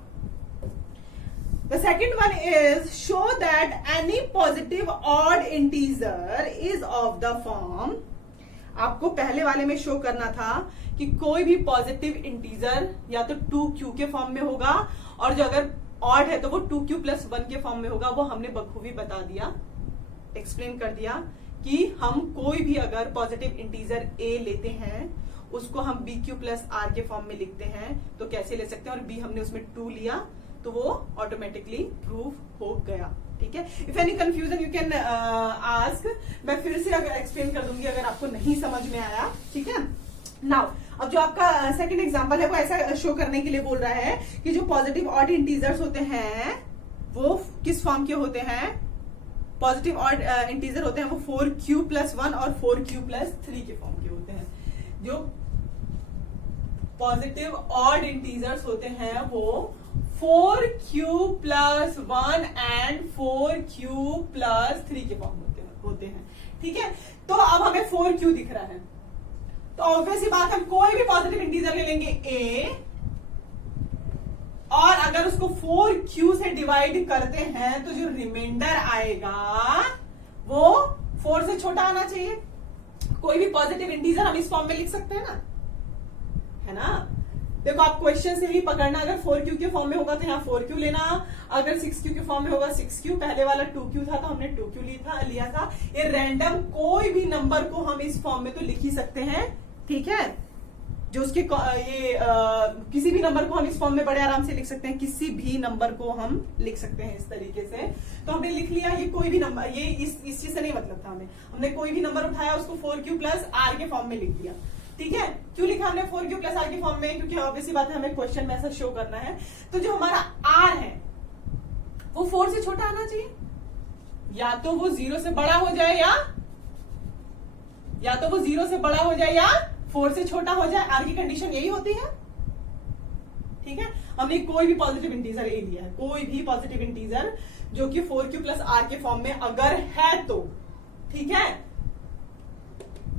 the second one is show that any positive odd integer is of the form. आपको पहले वाले में शो करना था कि कोई भी पॉजिटिव इंटीजर या तो 2q के फॉर्म में होगा, और जो अगर ऑड है तो वो 2q plus 1 के फॉर्म में होगा. वो हमने बखूबी बता दिया, एक्सप्लेन कर दिया कि हम कोई भी अगर पॉजिटिव इंटीजर a लेते हैं उसको हम bq plus r के फॉर्म में लिखते हैं तो कैसे ले सकते हैं, और b हमने उसमें 2 लिया तो वो ऑटोमेटिकली प्रूव हो गया. ठीक है, if any confusion you can ask. मैं फिर से अगर एक्सप्लेन कर दूंगी अगर आपको नहीं समझ में आया. ठीक है, नाउ अब जो आपका सेकंड एग्जांपल है वो ऐसा शो करने के लिए बोल रहा है कि जो पॉजिटिव ऑड इंटीजर्स होते हैं वो किस फॉर्म के होते हैं. पॉजिटिव ऑड इंटीजर होते हैं वो 4q plus 1 और 4q plus 3 के फॉर्म के होते हैं. जो पॉजिटिव ऑड इंटीजर्स होते हैं वो 4q plus 1 and 4q plus 3 के फॉर्म होते हैं. ठीक है, तो अब हमें 4q दिख रहा है तो ऑब्वियस ही बात, हम कोई भी पॉजिटिव इंटीजर ले लेंगे a, और अगर उसको 4q से डिवाइड करते हैं तो जो रिमाइंडर आएगा वो 4 से छोटा आना चाहिए. कोई भी पॉजिटिव इंटीजर हम इस फॉर्म में लिख सकते हैं ना, है ना. देखो आप क्वेश्चन से ही पकड़ना, अगर 4q के फॉर्म में होगा तो यहाँ 4q लेना, अगर 6q के फॉर्म में होगा 6q. पहले वाला 2q था तो हमने 2q लिया था. ये रैंडम कोई भी नंबर को हम इस फॉर्म में तो लिख ही सकते हैं. ठीक है, जो उसके किसी भी नंबर को हम इस फॉर्म में बड़े आराम से लिख सकते हैं. किसी भी नंबर को हम लिख सकते हैं इस तरीके से. तो हमने लिख लिया ये कोई भी नंबर, ये इस चीज से नहीं मतलब था हमने कोई भी नंबर उठाया उसको 4q plus r के फॉर्म में लिख दिया. ठीक है, क्यों लिखा हमने 4q plus r के फॉर्म में, क्योंकि ऑब्वियसली बात है हमें क्वेश्चन में ऐसा शो करना है. तो जो हमारा r है वो 4 से छोटा आना चाहिए, या तो वो 0 से बड़ा हो जाए या तो वो 0 से बड़ा हो जाए या 4 से छोटा हो जाए. आर की कंडीशन यही होती है. ठीक है, हमने कोई भी पॉजिटिव इंटीजर ए लिया है, कोई भी पॉजिटिव इंटीजर जो कि 4q plus r के फॉर्म में अगर है तो, ठीक है,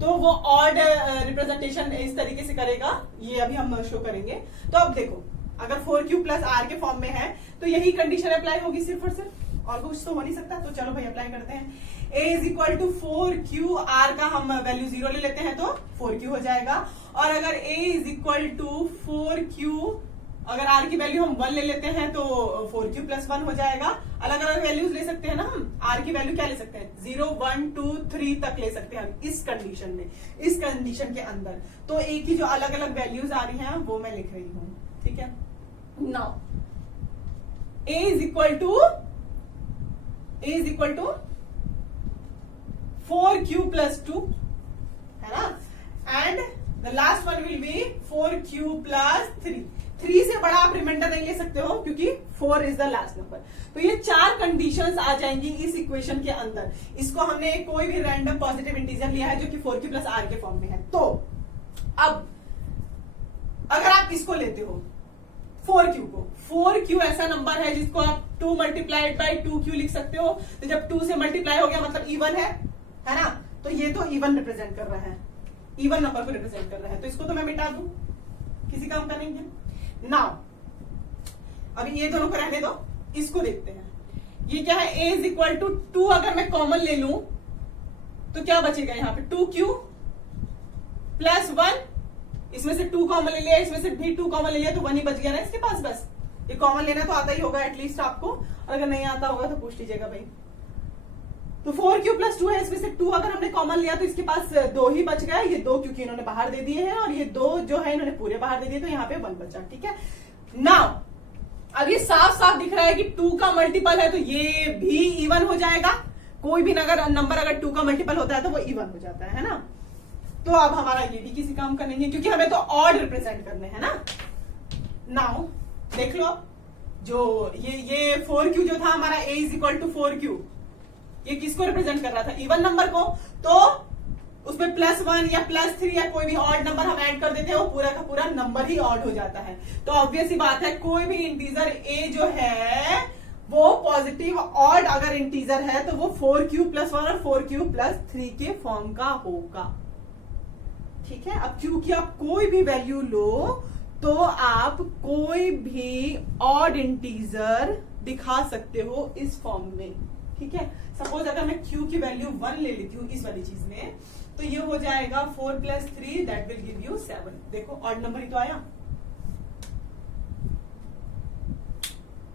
तो वो ऑड रिप्रेजेंटेशन इस तरीके से करेगा. ये अभी हम शो करेंगे. तो अब देखो, अगर 4q plus r के फॉर्म में है तो यही कंडीशन अप्लाई होगी सिर्फ और सिर्फ, और कुछ तो हो नहीं सकता, तो चलो भाई अप्लाई करते हैं। a is equal to 4q, r का हम वैल्यू 0 ले लेते हैं तो 4q हो जाएगा। और अगर a is equal to 4q, अगर r की वैल्यू हम 1 ले लेते हैं तो 4q प्लस 1 हो जाएगा। अलग अलग वैल्यूज ले सकते हैं ना हम, r की वैल्यू क्या ले सकते हैं 0, 1, 2, 3 तक ले सकते हैं हम इस कंडीशन में, इस कंडीशन के अंदर। तो a की जो अलग अलग वैल्यूज आ रही हैं वो मैं लिख रही हूं, ठीक है। Now a is equal to 4q plus 2 है ना, and the last one will be 4q plus 3। 3 से बड़ा आप रिमाइंडर नहीं ले सकते हो क्योंकि 4 इज द लास्ट नंबर। तो ये 4 कंडीशंस आ जाएंगी इस इक्वेशन के अंदर। इसको हमने कोई भी रैंडम पॉजिटिव इंटीजर लिया है जो कि 4q प्लस r के फॉर्म में है। तो अब अगर आप इसको लेते हो 4q को, 4q ऐसा नंबर है जिसको आप 2 मल्टीप्लाइड बाई 2q लिख सकते हो। तो जब 2 से मल्टीप्लाई हो गया मतलब इवन है ना, तो ये तो इवन रिप्रेजेंट कर रहा है, इवन नंबर को रिप्रेजेंट कर रहा है। तो इसको तो मैं मिटा दूं, किसी काम का नहीं है। नाउ अभी ये दोनों को रहने दो, इसको देखते हैं। ये क्या है, a इज इक्वल टू 2 अगर मैं कॉमन ले लूं तो क्या बचेगा यहाँ पे 2q प्लस 1, इसमें से 2 कॉमन ले लिया, इसमें से भी 2 कॉमन ले लिया तो 1 ही बच गया ना इसके पास। बस ये कॉमन लेना तो आता ही होगा एटलीस्ट आपको, और अगर नहीं आता होगा तो पूछ लीजिएगा भाई। तो 4q प्लस 2 है, इसमें से 2 अगर हमने कॉमन लिया तो इसके पास 2 ही बच गया। ये 2 क्योंकि इन्होंने बाहर दे दिए हैं और ये 2 जो है इन्होंने पूरे बाहर दे दिए, तो यहाँ पे 1 बचा, ठीक है। नाउ अब ये साफ साफ दिख रहा है कि 2 का मल्टीपल है तो ये भी इवन हो जाएगा। कोई भी नंबर अगर 2 का मल्टीपल होता है तो वो इवन हो जाता है ना। तो अब हमारा ये भी किसी काम का नहीं है क्योंकि हमें तो ऑड रिप्रेजेंट करने हैं ना। नाउ देख लो, जो ये 4q जो था हमारा a is equal to 4q, ये किसको रिप्रेजेंट कर रहा था, इवन नंबर को। तो उसमें +1 या +3 या कोई भी ऑड नंबर हम ऐड कर देते हैं, वो पूरा का पूरा नंबर ही ऑड हो जाता है। तो ऑब्वियस ही बात है कोई भी इंटीजर a जो है वो पॉजिटिव ऑड अगर इंटीजर है तो वो 4q प्लस 1 और 4q प्लस 3 के फॉर्म का होगा, ठीक है। अब क्योंकि आप कोई भी वैल्यू लो तो आप कोई भी ऑड इंटीजर दिखा सकते हो इस फॉर्म में, ठीक है। सपोज अगर मैं q की वैल्यू 1 ले लेती हूँ इस वाली चीज में, तो ये हो जाएगा 4 plus 3 that will give you 7। देखो ऑड नंबर ही तो आया,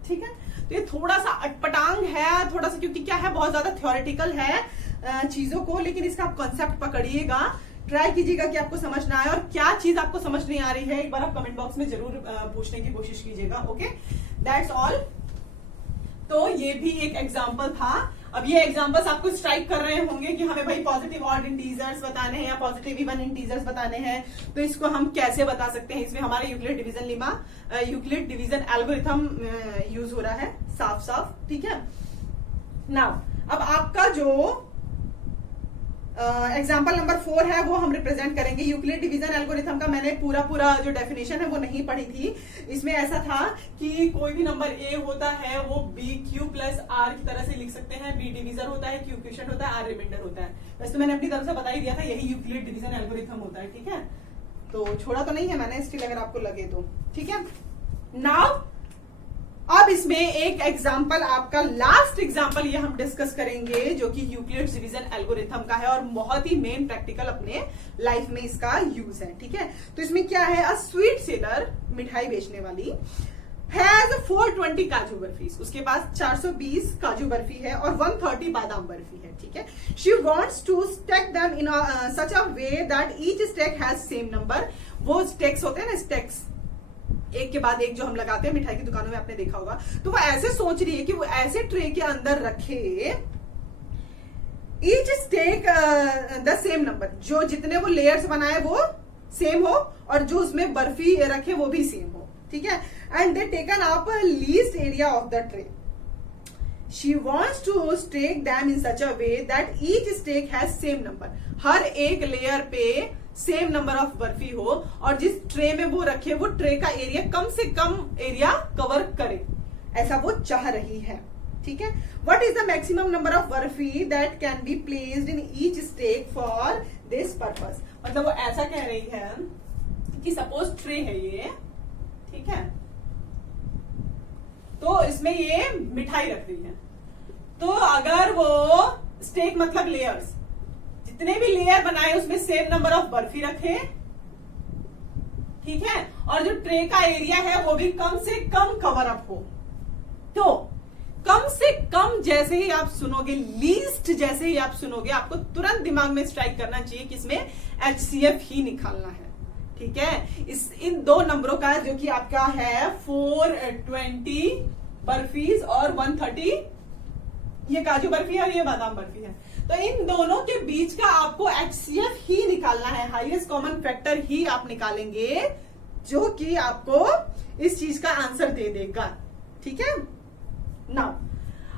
ठीक है। तो ये थोड़ा सा अटपटांग है, थोड़ा सा, क्योंकि क्या है बहुत ज्यादा थ्योरेटिकल है चीजों को, लेकिन इसका आप कॉन्सेप्ट पकड़िएगा, ट्राई कीजिएगा कि आपको समझ ना आए, और क्या चीज आपको समझ नहीं आ रही है एक बार आप कमेंट बॉक्स में जरूर पूछने की कोशिश कीजिएगा। Okay, that's all. तो ये भी एक एग्जाम्पल था। अब ये एग्जाम्पल्स आपको स्ट्राइक कर रहे होंगे कि हमें भाई पॉजिटिव ऑड इंटीजर्स बताने हैं या पॉजिटिव इवन इंटीजर्स बताने हैं, तो इसको हम कैसे बता सकते हैं। इसमें हमारे Euclid division lemma, Euclid division algorithm use हो रहा है साफ साफ, ठीक है। नाउ अब आपका जो एग्जाम्पल नंबर 4 है वो हम रिप्रेजेंट करेंगे। यूक्लिड डिवीजन एल्गोरिथम का मैंने पूरा जो डेफिनेशन है वो नहीं पढ़ी थी। इसमें ऐसा था कि कोई भी नंबर a होता है वो bq प्लस r की तरह से लिख सकते हैं। b डिवीजर होता है, q क्वोशिएंट होता है, r रिमाइंडर होता है। वैसे तो मैंने अपनी तरफ से बता ही दिया था, यही यूक्लिड डिवीजन एल्गोरिथम होता है, ठीक है। तो छोड़ा तो नहीं है मैंने, स्टिल अगर आपको लगे तो, ठीक है। नाउ अब इसमें एक एग्जाम्पल, आपका लास्ट एग्जाम्पल ये हम डिस्कस करेंगे जो कि यूक्लिड डिवीजन एल्गोरिथम का है और बहुत ही मेन प्रैक्टिकल अपने लाइफ में इसका यूज है, ठीक है। तो इसमें क्या है, अ स्वीट सेलर, मिठाई बेचने वाली, हैज 420 काजू बर्फीज, उसके पास 420 काजू बर्फी है और 130 बादाम बर्फी है, ठीक है। She wants to stack them in such a way that each stack has same number. वो स्टैक्स होते हैं ना, स्टैक्स एक के बाद एक जो हम लगाते हैं मिठाई की दुकानों में, आपने देखा होगा। तो वो ऐसे सोच रही है कि वो ऐसे ट्रे के अंदर रखे each stack the same number, जो जितने वो लेयर्स बनाए वो सेम हो और जो उसमें बर्फी रखे वो भी सेम हो, ठीक है। And they taken up least area of the tray. She wants to stack them in such a way that each stack has same number. हर एक लेयर पे सेम नंबर ऑफ बर्फी हो और जिस ट्रे में वो रखे वो ट्रे का एरिया कम से कम एरिया कवर करे, ऐसा वो चाह रही है, ठीक है। What is the maximum number of barfi that can be placed in each stack for this purpose. मतलब वो ऐसा कह रही है कि सपोज ट्रे है ये, ठीक है, तो इसमें ये मिठाई रख रही है। तो अगर वो स्टेक मतलब लेयर्स, जितने भी लेयर बनाए उसमें सेम नंबर ऑफ बर्फी रखे, ठीक है, और जो ट्रे का एरिया है वो भी कम से कम कवर अप हो। तो कम से कम जैसे ही आप सुनोगे, लीस्ट जैसे ही आप सुनोगे, आपको तुरंत दिमाग में स्ट्राइक करना चाहिए कि इसमें HCF ही निकालना है, ठीक है। इन दो नंबरों का जो कि आपका है 420 बर्फीज और 130 ये काजू बर्फी है और ये बादाम बर्फी है। तो इन दोनों के बीच का आपको HCF ही निकालना है, हाईएस्ट कॉमन फैक्टर ही आप निकालेंगे, जो कि आपको इस चीज का आंसर दे देगा, ठीक है। नाउ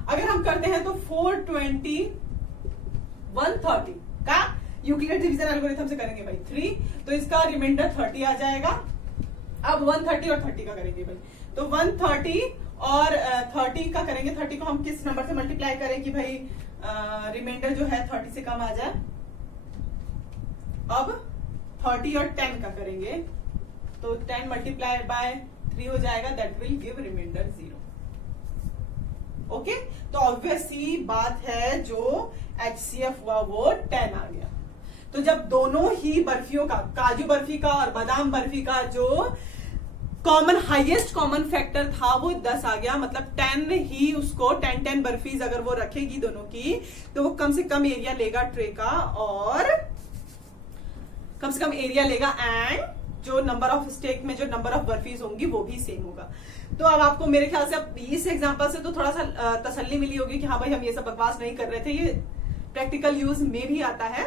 अगर हम करते हैं तो 420 130 का यूक्लिड डिवीजन एल्गोरिथम से करेंगे भाई 3, तो इसका रिमाइंडर 30 आ जाएगा। अब 130 और 30 का करेंगे भाई, तो 130 और 30 का करेंगे। 30 को हम किस नंबर से मल्टीप्लाई करें कि भाई रिमाइंडर जो है 30 से कम आ जाए। अब 30 और 10 का करेंगे तो 10 मल्टीप्लाई बाय 3 हो जाएगा, that will give remainder 0। Okay, तो ऑब्वियस सी बात है जो HCF हुआ वो 10 आ गया। तो जब दोनों ही बर्फियों का, काजू बर्फी का और बादाम बर्फी का जो कॉमन हाईएस्ट कॉमन फैक्टर था वो 10 आ गया, मतलब 10 ही उसको 10 बर्फीज अगर वो रखेगी दोनों की, तो वो कम से कम एरिया लेगा ट्रे का, और कम से कम एरिया लेगा, एंड जो नंबर ऑफ स्टेक में जो नंबर ऑफ बर्फीज होंगी वो भी सेम होगा। तो अब आपको मेरे ख्याल से अब इस एग्जांपल से तो थोड़ा सा तसल्ली मिली होगी कि हाँ भाई हम ये सब बकवास नहीं कर रहे थे, ये प्रैक्टिकल यूज में भी आता है।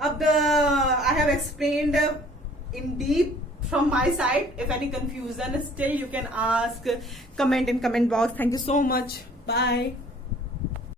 अब I have explained in deep from my side. If any confusion still, you can ask, comment in comment box. Thank you so much. Bye.